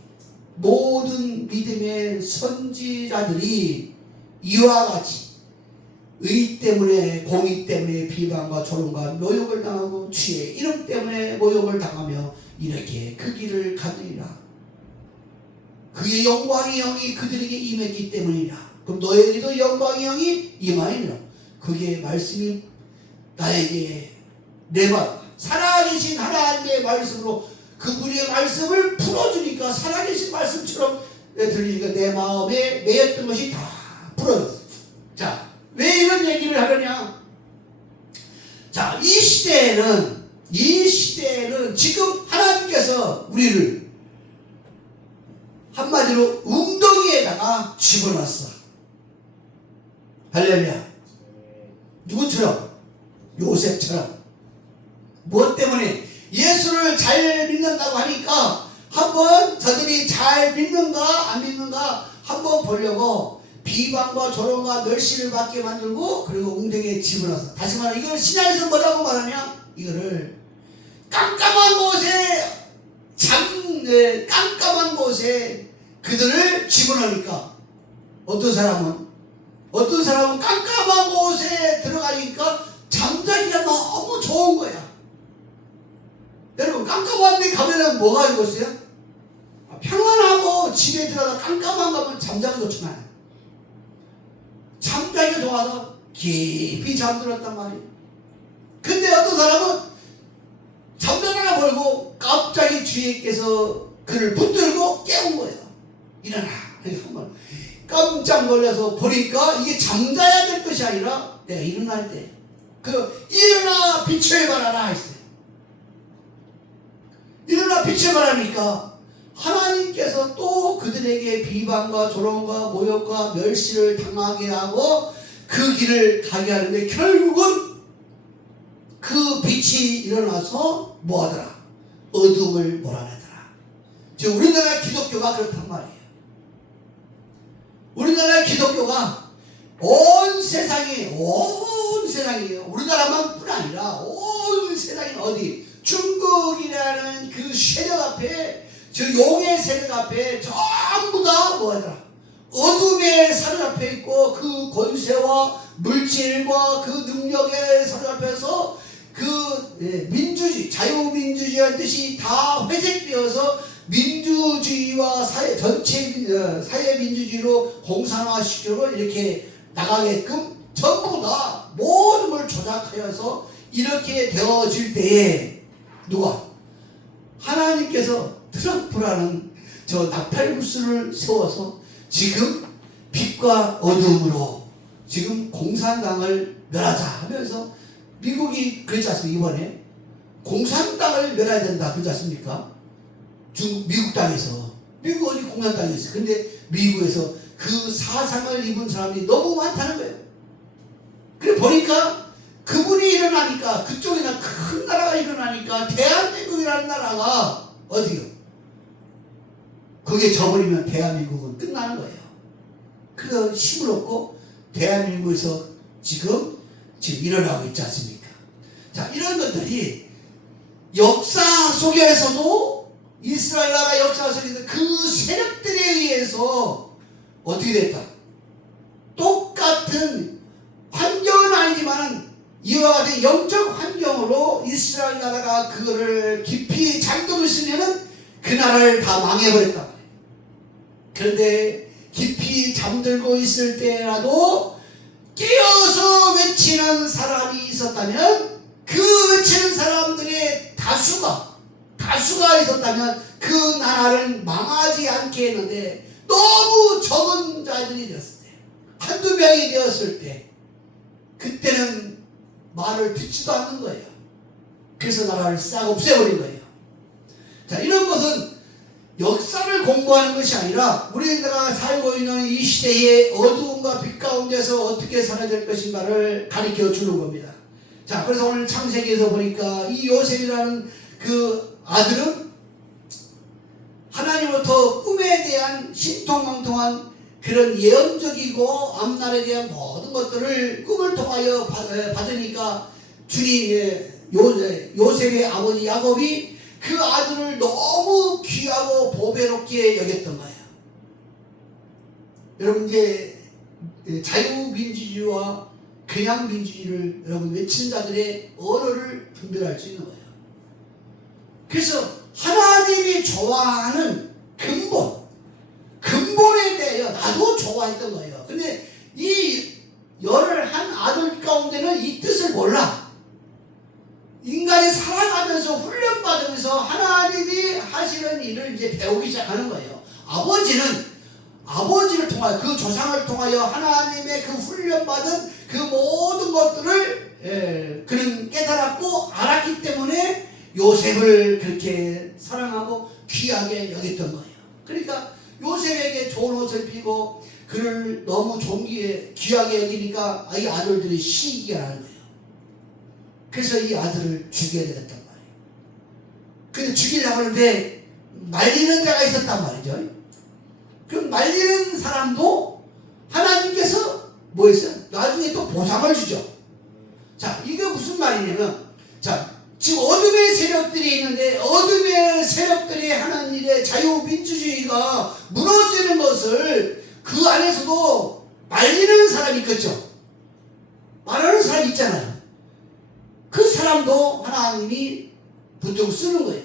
모든 믿음의 선지자들이 이와 같이 의 때문에 공의 때문에 비방과 조롱과 모욕을 당하고 주의 이름 때문에 모욕을 당하며 이렇게 그 길을 가느니라. 그의 영광의 영이 그들에게 임했기 때문이라. 그럼 너에게도 영광의 영이 임하니라. 그의 말씀이 나에게 내 말 살아계신 하나님의 말씀으로 그분의 말씀을 풀어주니까 살아계신 말씀처럼 들리니까 내 마음에 매였던 것이 다 풀어졌어. 자, 왜 이런 얘기를 하느냐? 자, 이 시대에는 다 집어넣었어. 할렐루야. 누구처럼? 요셉처럼. 무엇 때문에? 예수를 잘 믿는다고 하니까 한번 저들이 잘 믿는가 안 믿는가 한번 보려고 비방과 조롱과 멸시를 받게 만들고 그리고 웅덩이에 집어넣었어. 다시 말해 이걸 신약에서 뭐라고 말하냐? 이거를 깜깜한 곳에 깜깜한 곳에 그들을 집어넣으니까 어떤 사람은 깜깜한 곳에 들어가니까 잠자기가 너무 좋은 거야. 여러분 깜깜한 데 가면은 뭐가 있겠어요? 평안하고 집에 들어가서 깜깜한 가면 잠자기 좋잖아요. 잠자기가 좋아서 깊이 잠들었단 말이에요. 근데 어떤 사람은 잠자다가 벌고 갑자기 주인께서 그를 붙들고 깨운 거예요. 일어나. 한번 깜짝 놀라서 보니까 이게 잠자야 될 것이 아니라 내가 일어날 때 일어나 빛을 발하라 했어요. 일어나 빛을 발하니까 하나님께서 또 그들에게 비방과 조롱과 모욕과 멸시를 당하게 하고 그 길을 가게 하는데 결국은 그 빛이 일어나서 뭐하더라? 어둠을 몰아내더라. 지금 우리나라 기독교가 그렇단 말이에요. 우리나라 기독교가 온 세상이에요. 우리나라만 뿐 아니라 온 세상이 어디? 중국이라는 그 세력 앞에, 저 용의 세력 앞에 전부 다 뭐하더라? 어둠의 사력 앞에 있고 그 권세와 물질과 그 능력의 사력 앞에서 그 민주주의, 자유민주주의라는 뜻이 다 회색되어서 민주주의와 전체 사회민주주의로 공산화시키고 이렇게 나가게끔 전부 다 모든 걸 조작하여서 이렇게 되어질 때에 누가? 하나님께서 트럼프라는 저 나팔부스를 세워서 지금 빛과 어둠으로 지금 공산당을 멸하자 하면서 미국이 그랬지 않습니까? 이번에 공산당을 멸해야 된다 그러지 않습니까? 미국 땅에서. 미국 어디 공산당이 있어. 근데 미국에서 그 사상을 입은 사람이 너무 많다는 거예요. 그래 보니까 그분이 일어나니까 그쪽에나 큰 나라가 일어나니까 대한민국이라는 나라가 어디요? 거기에 져버리면 대한민국은 끝나는 거예요. 그래서 힘을 얻고 대한민국에서 지금 일어나고 있지 않습니까? 자, 이런 것들이 역사 속에서도 이스라엘 나라 역사 속에서 그 세력들에 의해서 어떻게 됐다? 똑같은 환경은 아니지만 이와 같은 영적 환경으로 이스라엘 나라가 그거를 깊이 잠들고 있으면은 그 나라를 다 망해버렸단 말이에요. 그런데 깊이 잠들고 있을 때라도 깨어서 외치는 사람이 있었다면 그 외치는 사람들의 다수가 있었다면 그 나라를 망하지 않게 했는데 너무 적은 자들이 되었을 때 한두 명이 되었을 때 그때는 말을 듣지도 않는 거예요. 그래서 나라를 싹 없애버린 거예요. 자, 이런 것은 역사를 공부하는 것이 아니라 우리나라가 살고 있는 이 시대의 어두움과 빛 가운데서 어떻게 살아야 될 것인가를 가르쳐 주는 겁니다. 자, 그래서 오늘 창세기에서 보니까 이 요셉이라는 그 아들은 하나님으로부터 꿈에 대한 신통망통한 그런 예언적이고 앞날에 대한 모든 것들을 꿈을 통하여 받으니까 주님 요셉의 아버지 야곱이 그 아들을 너무 귀하고 보배롭게 여겼던 거예요. 여러분 이제 자유민주주의와 그냥 민주주의를 여러분 외치는 자들의 언어를 분별할 수 있는 거예요. 그래서 하나님이 좋아하는 근본에 대하여 나도 좋아했던 거예요. 근데 이 11 아들 가운데는 이 뜻을 몰라. 인간이 살아가면서 훈련받으면서 하나님이 하시는 일을 이제 배우기 시작하는 거예요. 아버지를 통하여 그 조상을 통하여 하나님의 그 훈련받은 그 모든 것들을 그는 깨달았고 알았기 때문에 요셉을 그렇게 사랑하고 귀하게 여겼던 거예요. 그러니까 요셉에게 좋은 옷을 입히고 그를 너무 귀하게 여기니까 이 아들들이 시기가 나는 거예요. 그래서 이 아들을 죽여야 되겠단 말이에요. 근데 죽이려고 하는데 말리는 자가 있었단 말이죠. 그 말리는 사람도 하나님께서 뭐 했어요? 나중에 또 보상을 주죠. 자, 이게 무슨 말이냐면, 자, 지금 어둠의 세력들이 있는데 어둠의 세력들이 하는 일에 자유민주주의가 무너지는 것을 그 안에서도 말리는 사람이 있겠죠. 말하는 사람이 있잖아요. 그 사람도 하나님이 보통 쓰는 거예요.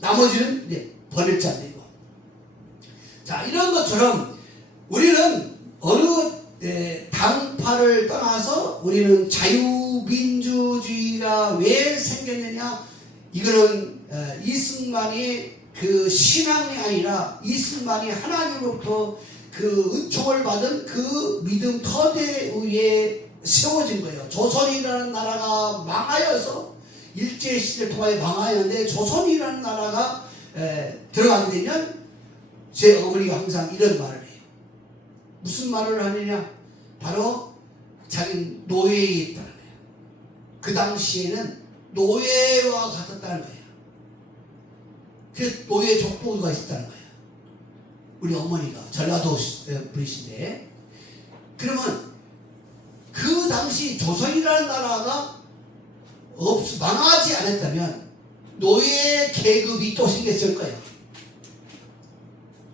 나머지는 버릴 자들이고. 자, 이런 것처럼 우리는 어느 당파를 떠나서 우리는 자유민주주의가 왜 생겼느냐? 이거는 이승만이 그 신앙이 아니라 이승만이 하나님으로부터 그 은총을 받은 그 믿음 터대 위에 세워진 거예요. 조선이라는 나라가 망하여서 일제시대 통하여 망하였는데 조선이라는 나라가 들어가게 되면 제 어머니가 항상 이런 말을 해요. 무슨 말을 하느냐? 바로 자기는 노예에 있다는 거예요. 그 당시에는 노예와 같았다는 거예요. 그 노예 족보가 있었다는 거예요. 우리 어머니가 전라도 분이신데, 그러면 그 당시 조선이라는 나라가 망하지 않았다면 노예 계급이 또 생겼을 거예요.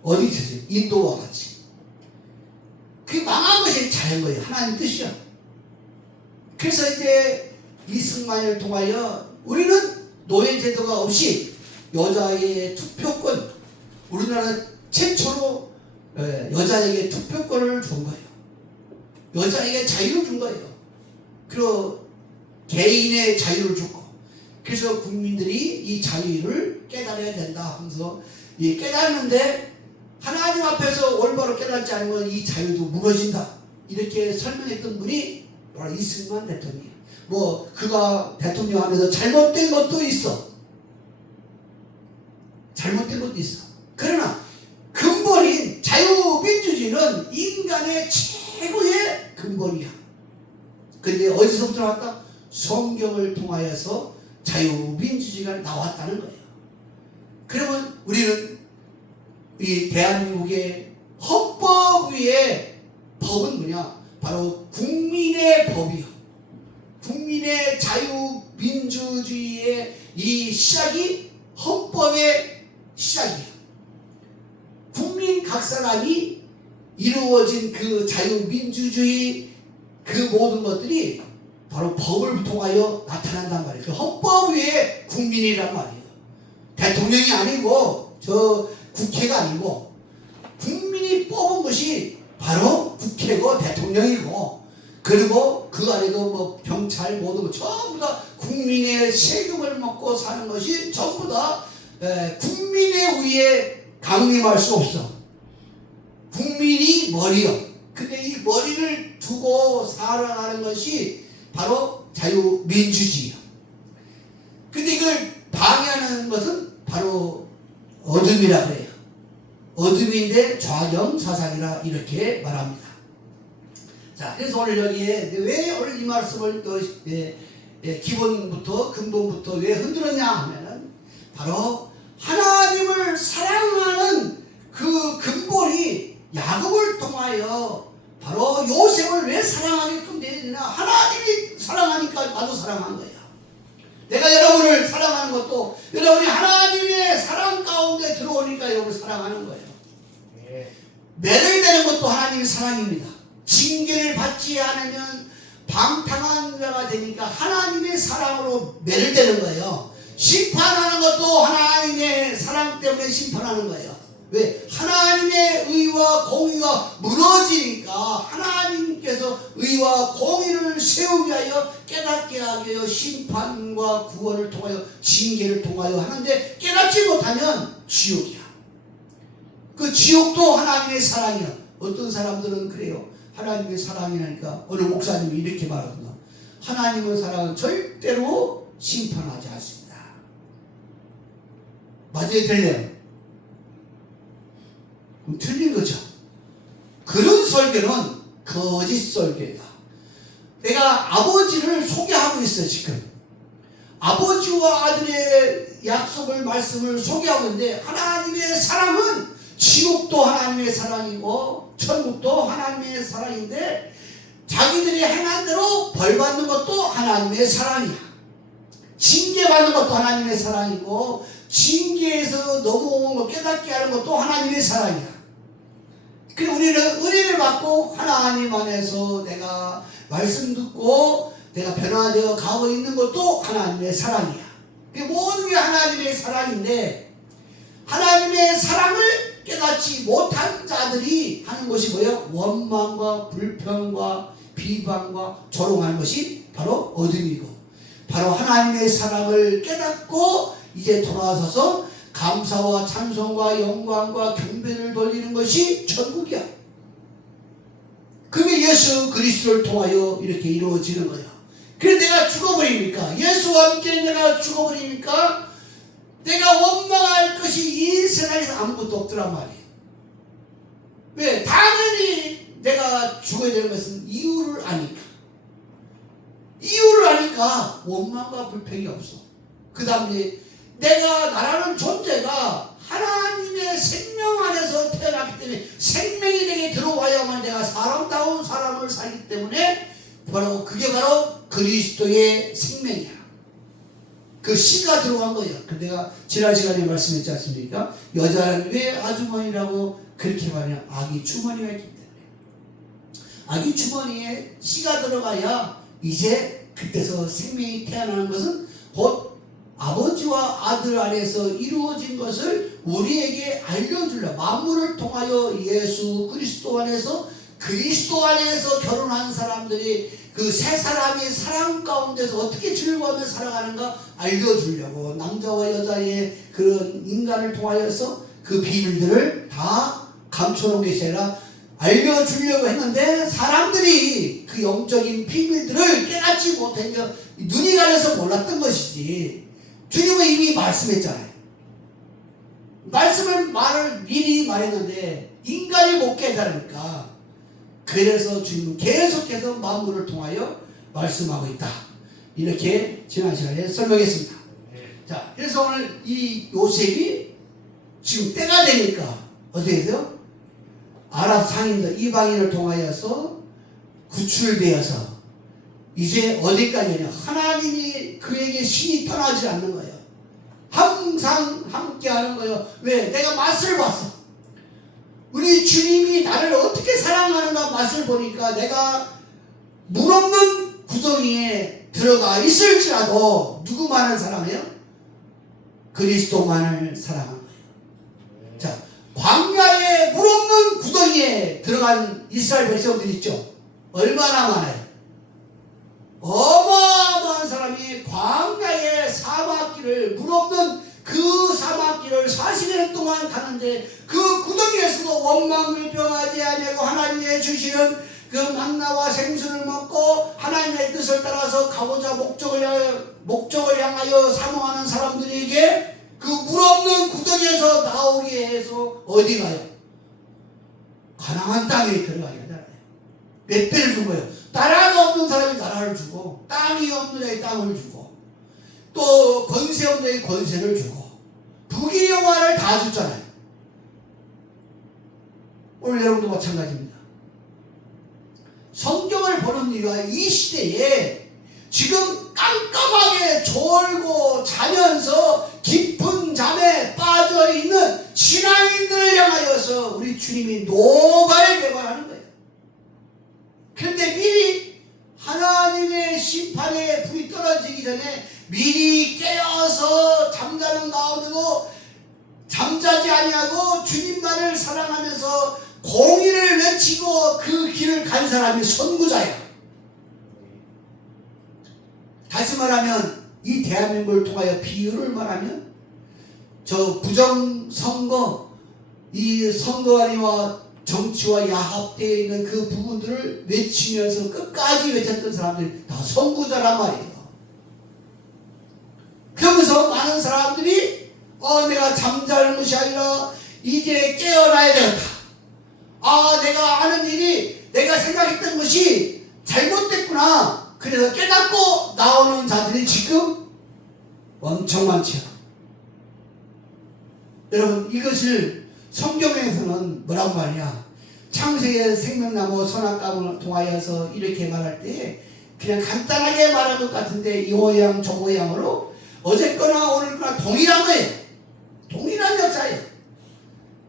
어디 있었어요? 인도와 같이. 그 망한 것이 잘한 거예요. 하나님 뜻이요. 그래서 이제 이승만을 통하여 우리는 노예제도가 없이 여자의 투표권, 우리나라 최초로 여자에게 투표권을 준 거예요. 여자에게 자유를 준 거예요. 그리고 개인의 자유를 줬고, 그래서 국민들이 이 자유를 깨달아야 된다 하면서 깨닫는데, 하나님 앞에서 올바로 깨닫지 않으면 이 자유도 무너진다, 이렇게 설명했던 분이 바로 이승만 대통령이에요. 뭐 그가 대통령 하면서 잘못된 것도 있어. 잘못된 것도 있어. 그러나 근본인 자유민주주의는 인간의 최고의 근본이야. 근데 어디서부터 나왔다? 성경을 통하여서 자유민주주의가 나왔다는 거예요. 그러면 우리는 이 대한민국의 헌법 위에 법은 뭐냐? 바로 국민의 법이요. 국민의 자유민주주의의 이 시작이 헌법의 시작이에요. 국민 각 사람이 이루어진 그 자유민주주의 그 모든 것들이 바로 법을 통하여 나타난단 말이에요. 그 헌법 위에 국민이란 말이에요. 대통령이 아니고 저 국회가 아니고 국민이 뽑은 것이 바로 국회고 대통령이고, 그리고 그 안에도 뭐 경찰 모든 거 전부 다 국민의 세금을 먹고 사는 것이 전부 다 국민의 위에 강림할 수 없어. 국민이 머리요. 근데 이 머리를 두고 살아가는 것이 바로 자유민주주의야. 근데 이걸 방해하는 것은 바로 어둠이라 그래요. 어둠인데 좌경사상이라 이렇게 말합니다. 자, 그래서 오늘 여기에 왜 오늘 이 말씀을 또 기본부터 근본부터 왜 흔들었냐 하면은 바로 하나님을 사랑하는 그 근본이 야곱을 통하여 바로 요셉을 왜 사랑하게끔 되느냐? 하나님이 사랑하니까 나도 사랑한 거야. 내가 여러분을 사랑하는 것도 여러분이 하나님의 사랑 가운데 들어오니까 여러분을 사랑하는 거예요. 매를 되는 것도 하나님의 사랑입니다. 징계를 받지 않으면 방탕한 자가 되니까 하나님의 사랑으로 매를 되는 거예요. 심판하는 것도 하나님의 사랑 때문에 심판하는 거예요. 왜? 하나님의 의와 공의가 무너지니까 하나님께서 의와 공의를 세우게 하여 깨닫게 하게 하여 심판과 구원을 통하여 징계를 통하여 하는데, 깨닫지 못하면 지옥이야. 그 지옥도 하나님의 사랑이야. 어떤 사람들은 그래요. 하나님의 사랑이라니까 어느 목사님이 이렇게 말하거든요. 하나님의 사랑은 절대로 심판하지 않습니다. 맞아요, 틀려요? 틀린 거죠. 그런 소리 설교는 거짓 설교다. 내가 아버지를 소개하고 있어 지금. 아버지와 아들의 약속을 말씀을 소개하고 있는데 하나님의 사랑은 지옥도 하나님의 사랑이고 천국도 하나님의 사랑인데 자기들이 행한 대로 벌받는 것도 하나님의 사랑이야. 징계받는 것도 하나님의 사랑이고 징계에서 넘어온 거 깨닫게 하는 것도 하나님의 사랑이야. 그리고 우리는 은혜를 받고 하나님 안에서 내가 말씀 듣고 내가 변화되어 가고 있는 것도 하나님의 사랑이야. 모든 게 하나님의 사랑인데 하나님의 사랑을 깨닫지 못한 자들이 하는 것이 뭐예요? 원망과 불평과 비방과 조롱하는 것이 바로 어둠이고 바로 하나님의 사랑을 깨닫고 이제 돌아서서 감사와 찬송과 영광과 경배를 돌리는 것이 천국이야. 그게 예수 그리스도를 통하여 이렇게 이루어지는 거야. 그래서 내가 죽어버리니까 예수와 함께 내가 죽어버리니까 내가 원망할 것이 이 세상에서 아무것도 없더란 말이에요. 왜? 당연히 내가 죽어야 되는 것은 이유를 아니까. 이유를 아니까 원망과 불평이 없어. 그 다음에 내가 나라는 존재가 하나님의 생명 안에서 태어났기 때문에 생명이 내게 들어와야만 내가 사람다운 사람을 살기 때문에 바로 그게 바로 그리스도의 생명이야. 그 씨가 들어간 거야. 그 내가 지난 시간에 말씀했지 않습니까? 여자는 왜 아주머니라고 그렇게 말해요? 아기 주머니가 있기 때문에. 아기 주머니에 씨가 들어가야 이제 그때서 생명이 태어나는 것은 곧 아버지와 아들 안에서 이루어진 것을 우리에게 알려주려. 만물을 통하여 예수 그리스도 안에서 결혼한 사람들이 그 세 사람이 사랑 가운데서 어떻게 즐거워하며 살아가는가 알려주려고 남자와 여자의 그런 인간을 통하여서 그 비밀들을 다 감춰놓은 것이 아니라 알려주려고 했는데 사람들이 그 영적인 비밀들을 깨닫지 못하니까 눈이 가려서 몰랐던 것이지. 주님은 이미 말씀했잖아요. 말을 미리 말했는데 인간이 못 깨달으니까 그래서 주님은 계속해서 만물을 통하여 말씀하고 있다. 이렇게 지난 시간에 설명했습니다. 자, 그래서 오늘 이 요셉이 지금 때가 되니까 어떻게 돼요? 아랍 상인들 이방인을 통하여서 구출되어서 이제 어디까지냐? 하나님이 그에게 신이 떠나지 않는 거예요. 항상 함께하는 거예요. 왜? 내가 맛을 봤어. 우리 주님이 나를 어떻게 사랑하는가 맛을 보니까 내가 물 없는 구덩이에 들어가 있을지라도 누구만을 사랑해요? 그리스도만을 사랑하는 거예요. 자, 광야에 물 없는 구덩이에 들어간 이스라엘 백성들 있죠? 얼마나 많아요? 어마어마한 사람이 광야의 사막길을 물 없는 그 사막길을 40년 동안 가는데 그 구덩이에서도 원망불평하지 아니하고 하나님의 주시는 그 만나와 생수를 먹고 하나님의 뜻을 따라서 가고자 목적을 향하여 사모하는 사람들에게 그 물 없는 구덩이에서 나오게 해서 어디 가요? 가나안 땅에 들어가게 하잖아요. 몇 배를 준 거예요. 나라가 없는 사람이 나라를 주고 땅이 없는 자에 땅을 주고 또 권세 없는 자에 권세를 주고 부귀 영화를 다 줬잖아요. 오늘 여러분도 마찬가지입니다. 성경을 보는 이유가 이 시대에 지금 깜깜하게 졸고 자면서 깊은 잠에 빠져있는 신앙인들을 향하여서 우리 주님이 노발대발하는 거예요. 그런데 미리 하나님의 심판의 불이 떨어지기 전에 미리 깨어서 잠자는 가운데도 잠자지 아니하고 주님만을 사랑하면서 공의를 외치고 그 길을 간 사람이 선구자예요. 다시 말하면 이 대한민국을 통하여 비유를 말하면 저 부정선거 이 선거안위와 정치와 야합되어 있는 그 부분들을 외치면서 끝까지 외쳤던 사람들이 다 선구자란 말이에요. 그러면서 많은 사람들이 내가 잠자는 것이 아니라 이제 깨어나야 되겠다. 아, 내가 아는 일이, 내가 생각했던 것이 잘못됐구나. 그래서 깨닫고 나오는 자들이 지금 엄청 많죠. 여러분, 이것을 성경에서는 뭐라고 말이야? 창세기의 생명나무 선악과를 통하여서 이렇게 말할 때 그냥 간단하게 말한 것 같은데 이 모양 저 모양으로 어제거나 오늘거나 동일한 거예요. 동일한 역사예요.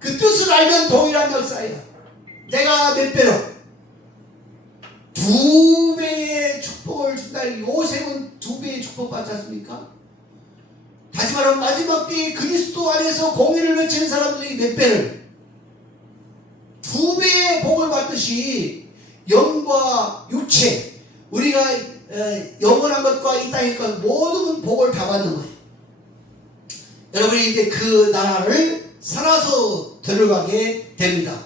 그 뜻을 알면 동일한 역사예요. 내가 몇 배로 2배의 축복을 준다. 요셉은 2배의 축복 받지 않습니까? 다시 말하면 마지막 때에 그리스도 안에서 공의를 외치는 사람들이 몇 배를 2배의 복을 받듯이 영과 육체, 우리가 영원한 것과 이 땅의 것 모든 복을 다 받는 거예요. 여러분이 이제 그 나라를 살아서 들어가게 됩니다.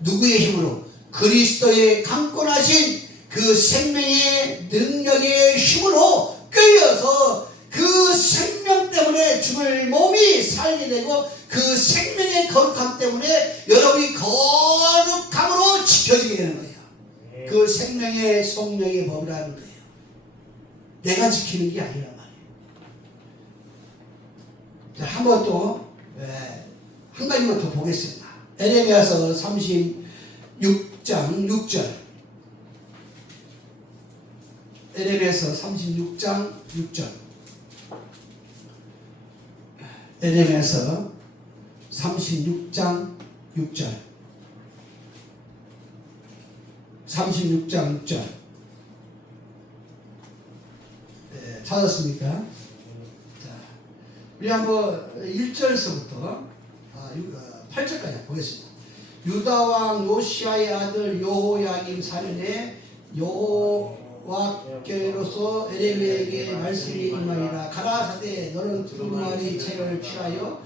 누구의 힘으로? 그리스도의 강권하신 그 생명의 능력의 힘으로 끌려서 그 생명 때문에 죽을 몸이 살게 되고 그 생명의 거룩함 때문에 여러분이 거룩함으로 지켜지게 되는 거예요. 그 생명의 성령의 법이라는 거예요. 내가 지키는 게 아니란 말이에요. 자, 한번 또 한 가지만 더 보겠습니다. 에레미야서 36장 6절. 에레미야서 36장 6절. 에레미야서 36장 6절. 36장 6절. 찾았습니까? 자, 우리 한번 1절에서부터 8절까지 보겠습니다. 유다왕 요시아의 아들 여호야김 사년에 여호와께로서 에레미야에게 말씀이 임하니라. 가라사대 너는 두루마리 채를 취하여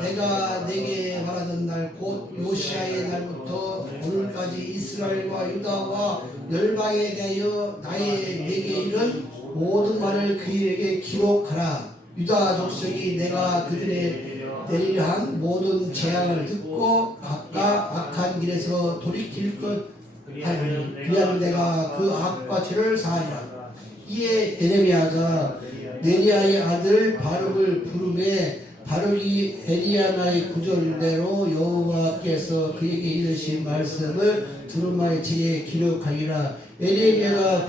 내가 내게 말하던 날 곧 요시아의 날부터 오늘까지 이스라엘과 유다와 열방에 대하여 내게 이른 모든 말을 그에게 기록하라. 유다 족속이 내가 그들의 내리려 한 모든 재앙을 듣고 각각 악한 길에서 돌이킬 것 하니 그리하면 내가 그 악과 죄를 사하리라. 이에 에레미야가 네리야의 아들 바룩을 부르매 바룩이 에리야나의 구절대로 여호와께서 그에게 이르신 말씀을 두루마리 책에 기록하니라. 에레미야가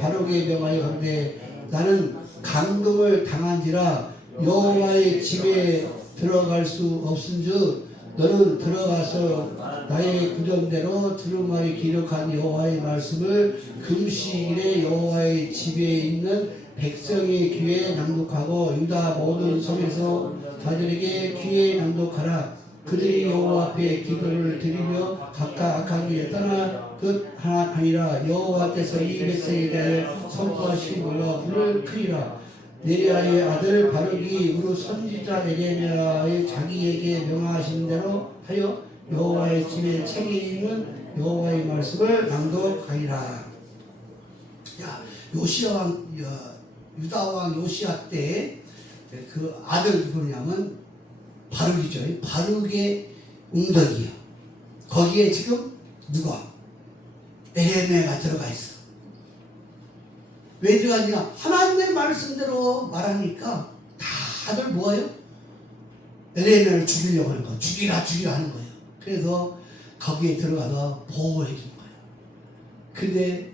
바룩에 명하여 가로되 나는 감동을 당한지라 여호와의 집에 들어갈 수 없은즉 너는 들어가서 나의 구전대로 두루마리 기록한 여호와의 말씀을 금식일에 여호와의 집에 있는 백성의 귀에 낭독하고 유다 모든 성에서 자들에게 귀에 낭독하라. 그들이 여호와 앞에 기도를 드리며 각각 악한 길에 떠나 듯 하니라. 여호와께서 이 백성에 대하여 선포하신 물과 불을 크리라. 네리야의 아들 바룩이 우루 선지자 에레미야의 자기에게 명하신 대로 하여 여호와의 집에 책에 있는 여호와의 말씀을 낭독하리라. 요시야 왕, 유다 왕 요시야 때 그 아들 누구냐면 바룩이죠. 바룩의 웅덩이요. 거기에 지금 누가? 에레미야가 들어가 있어. 왜 들어가냐? 하나님의 말씀대로 말하니까 다들 뭐예요? 에레미야를 죽이려고 하는 거예요. 죽이라 하는 거예요. 그래서 거기에 들어가서 보호해 준 거예요. 근데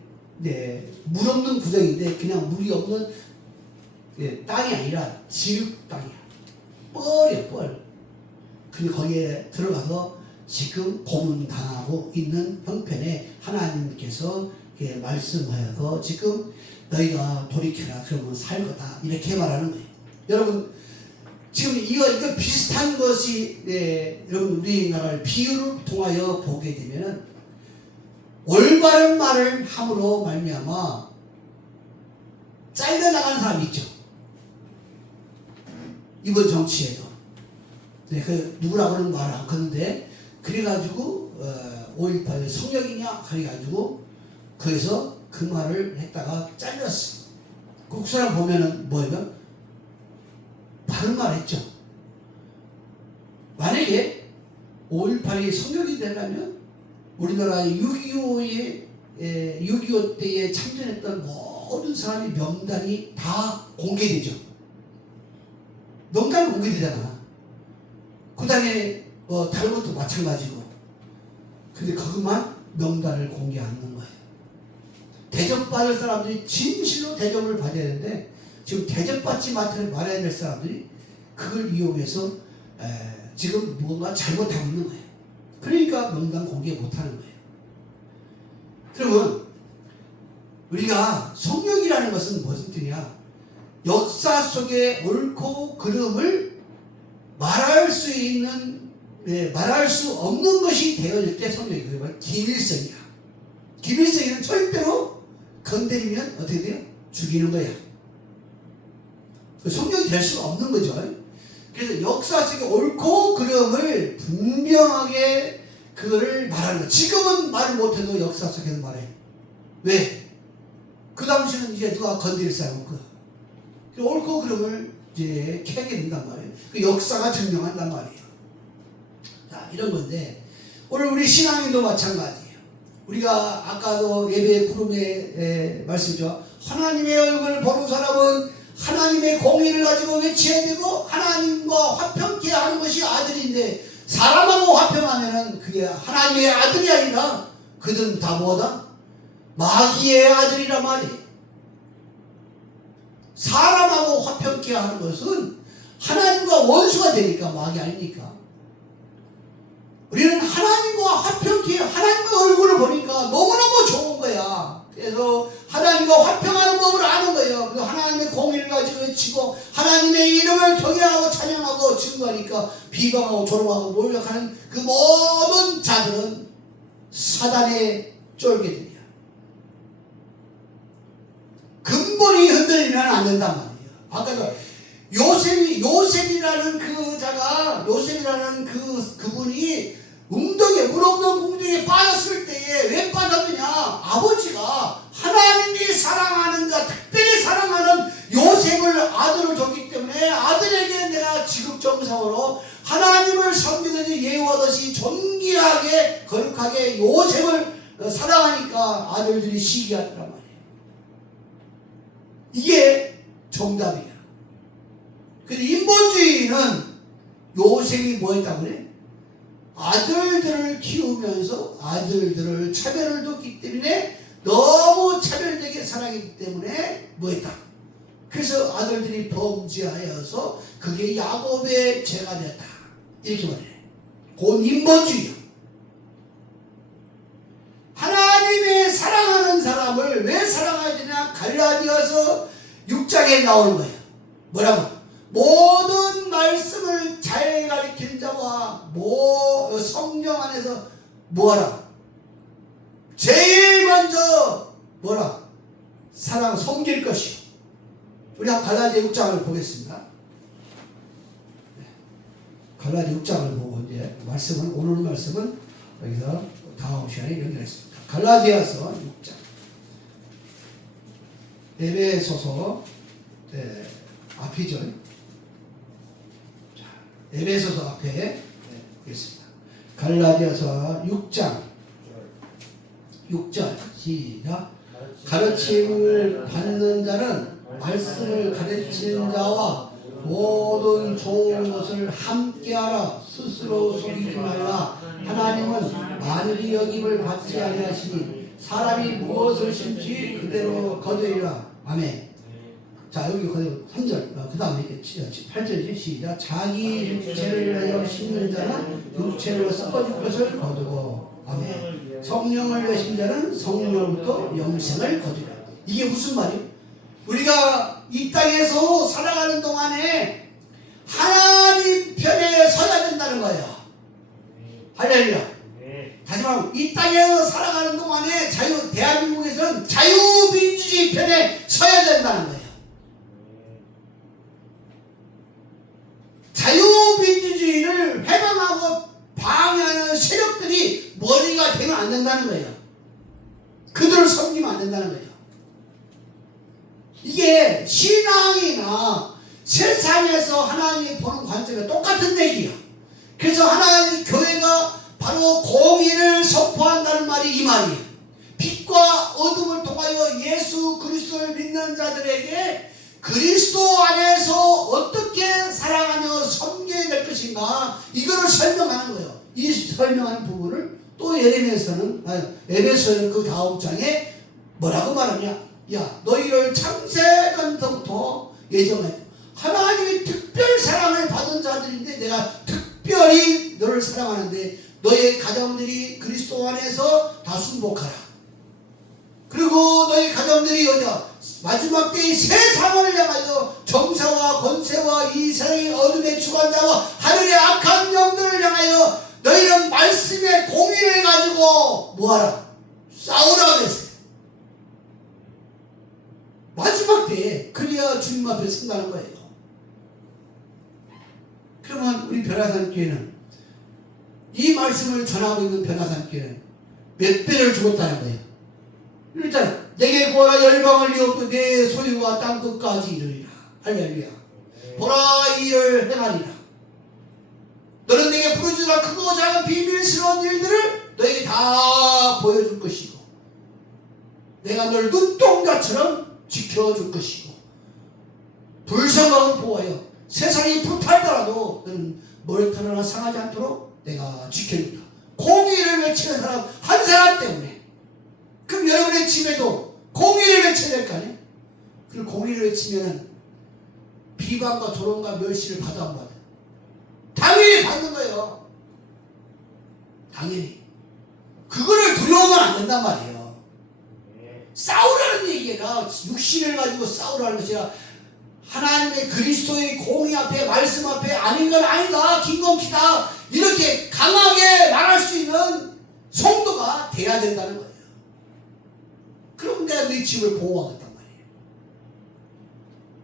물 없는 구덩인데 그냥 물이 없는 땅이 아니라 지흙 땅이야. 뻘. 근데 거기에 들어가서 지금 고문당하고 있는 형편에 하나님께서 말씀하여서 지금 너희가 돌이켜라 그러면 살 거다 이렇게 말하는 거예요. 여러분 지금 이거 비슷한 것이 여러분 우리나라를 비유를 통하여 보게 되면은 올바른 말을 함으로 말미암아 잘려나가는 사람이 있죠. 이번 정치에도 그 누구라고는 말 안 하는데 그래가지고 5.18 성역이냐 그래가지고 거기서 그 말을 했다가 잘렸어. 그 사람 보면은 뭐예요? 바른 말 했죠. 만약에 5.18이 성역이 되려면 우리나라의 6.25 때에 참전했던 모든 사람의 명단이 다 공개되죠. 명단 공개되잖아. 그 다음에 다른 것도 마찬가지고. 근데 그것만 명단을 공개 안 하는 거예요. 대접받을 사람들이 진실로 대접을 받아야 되는데 지금 대접받지 말아야 될 사람들이 그걸 이용해서 지금 뭔가 잘못하고 있는 거예요. 그러니까 명단 공개 못하는 거예요. 그러면 우리가 성령이라는 것은 무슨 뜻이냐? 역사 속에 옳고 그름을 말할 수 있는, 말할 수 없는 것이 되어질 때 성령이 그게 기밀성이야. 기밀성이는 절대로 건드리면 어떻게 돼요? 죽이는 거야. 성령이 될 수가 없는 거죠. 그래서 역사 속에 옳고 그름을 분명하게 그거를 말하는 거야. 지금은 말을 못해도 역사 속에서 말해. 왜? 그 당시는 이제 누가 건드릴 사람 없고 옳고 그름을 이제 캐게 된단 말이에요. 그 역사가 증명한단 말이에요. 자, 이런 건데 오늘 우리 신앙인도 마찬가지예요. 우리가 아까도 예배 구름의 말씀이죠. 하나님의 얼굴을 보는 사람은 하나님의 공의를 가지고 외쳐야 되고 하나님과 화평케 하는 것이 아들인데 사람하고 화평하면은 그게 하나님의 아들이 아니라 그들은 다 뭐다? 마귀의 아들이란 말이에요. 사람하고 화평케 하는 것은 하나님과 원수가 되니까 마귀 아닙니까? 우리는 하나님과 화평케 하나님의 얼굴을 보니까 너무너무 좋은 거야. 그래서 하나님과 화평하는 법을 아는 거예요. 그래서 하나님의 공의를 가지고 외치고 하나님의 이름을 경외하고 찬양하고 증거하니까 비방하고 조롱하고 모욕하는 그 모든 자들은 사단의 쫄개들이야. 근본이 흔들리면 안 된단 말이에요. 아까도 요셉이라는 그분이 웅덩이에 물 없는 웅덩이에 빠졌을 때에 왜 빠졌느냐? 아버지가 하나님이 사랑하는 자, 특별히 사랑하는 요셉을 아들을 줬기 때문에 아들에게 내가 지극정성으로 하나님을 섬기듯이 예우하듯이 존귀하게 거룩하게 요셉을 사랑하니까 아들들이 시기하더란 말이에요. 이게 정답이야. 근데 인본주의는 요셉이 뭐 했다고 그래? 아들들을 키우면서 아들들을 차별을 뒀기 때문에 너무 차별되게 사랑했기 때문에 뭐 했다? 그래서 아들들이 범죄하여서 그게 야곱의 죄가 됐다. 이렇게 말해. 그건 인본주의야. 하나님의 사랑하는 사람을 왜 사랑해야 되냐? 갈라디아서 6장에 나오는 거예요. 뭐라고? 모든 말씀을 잘 가르치는 자와 성령 안에서 뭐하라? 제일 먼저 뭐라? 사랑 섬길 것이요. 우리 한 갈라디아 6장을 보겠습니다. 갈라디아 6장을 보고 이제 오늘 말씀은 여기서 다음 시간에 연결했습니다. 갈라디아서 6장. 에베소서 앞이죠. 에베소서 앞에 보겠습니다. 갈라디아서 6장 시작. 가르침을 받는 자는 말씀을 가르치는 자와 모든 좋은 것을 함께하라. 스스로 속이지 말라. 하나님은 만일이 여김을 받지 아니하시니 사람이 무엇을 심지 그대로 거두리라. 아멘. 자, 여기 3절, 그 다음에 8절이지. 시작. 자기 육체를 내어 심는 자는 육체로 썩어질 것을 거두고, 아멘. 성령을 내신 자는 성령부터 영생을 거두리라. 이게 무슨 말이에요? 우리가 이 땅에서 살아가는 동안에 하나님 편에 서야 된다는 거예요. 할렐루야. 하지만 이 땅에서 살아가는 동안에 대한민국에서는 자유민주주의 편에 서야 된다는 거예요. 자유민주주의를 해방하고 방해하는 세력들이 머리가 되면 안 된다는 거예요. 그들을 섬기면 안 된다는 거예요. 이게 신앙이나 세상에서 하나님이 보는 관점이 똑같은 얘기야. 그래서 하나님 교회가 바로 공의를 선포한다는 말이 이 말이에요. 빛과 어둠을 통하여 예수 그리스도를 믿는 자들에게 그리스도 안에서 어떻게 사랑하며 섬겨야 될 것인가, 이거를 설명하는 거예요. 이 설명하는 부분을 또 에베소서는 그 다음 장에 뭐라고 말하냐. 야, 너희를 창세전부터 예정했다. 하나님이 특별 사랑을 받은 자들인데 내가 특별히 너를 사랑하는데 너의 가정들이 그리스도 안에서 다 순복하라. 그리고 너희 가정들이 마지막 때의 세상을 향하여 정사와 권세와 이 세상의 어둠의 주관자와 하늘의 악한 영들을 향하여 너희는 말씀의 공의를 가지고 뭐하라? 싸우라 그랬어요. 마지막 때에 그래야 주님 앞에 선다는 거예요. 그러면 우리 변화산교회는 이 말씀을 전하고 있는 변화산교회는 몇 배를 죽었다는 거예요. 일단 내게 구하라 열방을 이었고 내 소유와 땅끝까지 이르리라. 할렐루야. 보라 이 일을 행하리라. 너는 내게 부르짖으라. 크고 작은 비밀스러운 일들을 너에게 다 보여줄 것이고 내가 너를 눈동자처럼 지켜줄 것이고 불쌍하고 보호하여 세상이 불팔더라도 너는 머리털 하나 상하지 않도록 내가 지켜준다. 공의를 외치는 사람 한 사람 때문에. 그럼 여러분의 집에도 공의를 외쳐야 될 거 아니에요? 그리고 공의를 외치면 비방과 조롱과 멸시를 받아 안 받아요? 당연히 받는 거예요. 당연히. 그거를 두려워하면 안 된단 말이에요. 싸우라는 얘기가 육신을 가지고 싸우라는 것이 아니라 하나님의 그리스도의 공의 앞에 말씀 앞에 아닌 건 아니다, 김건키다 이렇게 강하게 말할 수 있는 성도가 돼야 된다는 거예요. 그럼 내가 네 집을 보호하겠단 말이에요.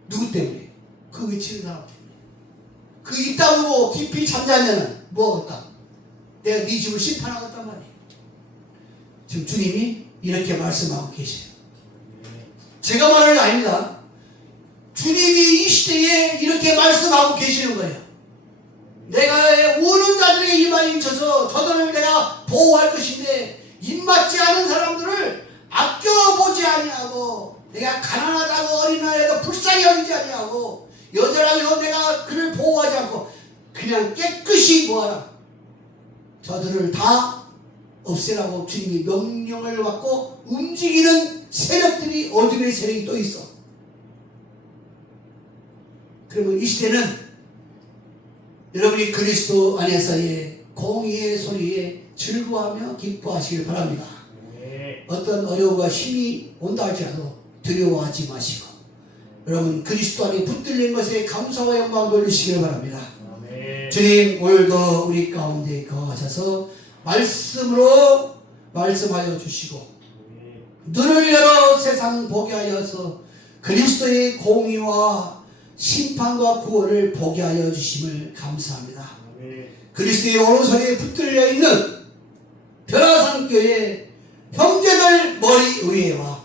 누구 때문에? 그 외치는 사람 때문에. 그 있다고 깊이 잠자면 뭐 하겠다? 내가 네 집을 심판하겠단 말이에요. 지금 주님이 이렇게 말씀하고 계세요. 제가 말하는 게 아닙니다. 주님이 이 시대에 이렇게 말씀하고 계시는 거예요. 내가 우는 자들에게 이마에 쳐서 저들을 내가 보호할 것인데 입맞지 않은 사람들을 아껴보지 아니하고 내가 가난하다고 어린아이도 불쌍히 여기지 아니하고 여자라고 내가 그를 보호하지 않고 그냥 깨끗이 뭐하라. 저들을 다 없애라고 주님이 명령을 받고 움직이는 세력들이 어둠의 세력이 또 있어. 그러면 이 시대는 여러분이 그리스도 안에서의 공의의 소리에 즐거워하며 기뻐하시길 바랍니다. 어떤 어려움과 힘이 온다 할지라도 두려워하지 마시고 여러분 그리스도 안에 붙들린 것에 감사와 영광 돌리시길 바랍니다. 주님 오늘도 우리 가운데 거하셔서 말씀으로 말씀하여 주시고 눈을 열어 세상 보게 하여서 그리스도의 공의와 심판과 구원을 보게 하여 주심을 감사합니다. 그리스도의 오른손에 붙들려 있는 변화산교회 형제들 머리 위에와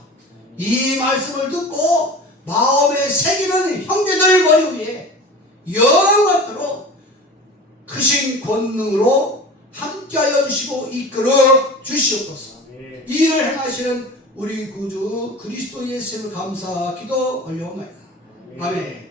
이 말씀을 듣고 마음에 새기는 형제들 머리 위에 영원토록 크신 권능으로 함께하여 주시고 이끌어 주시옵소서. 이 일을 행하시는 우리 구주 그리스도 예수를 감사 기도 올려옵나이다. 아멘.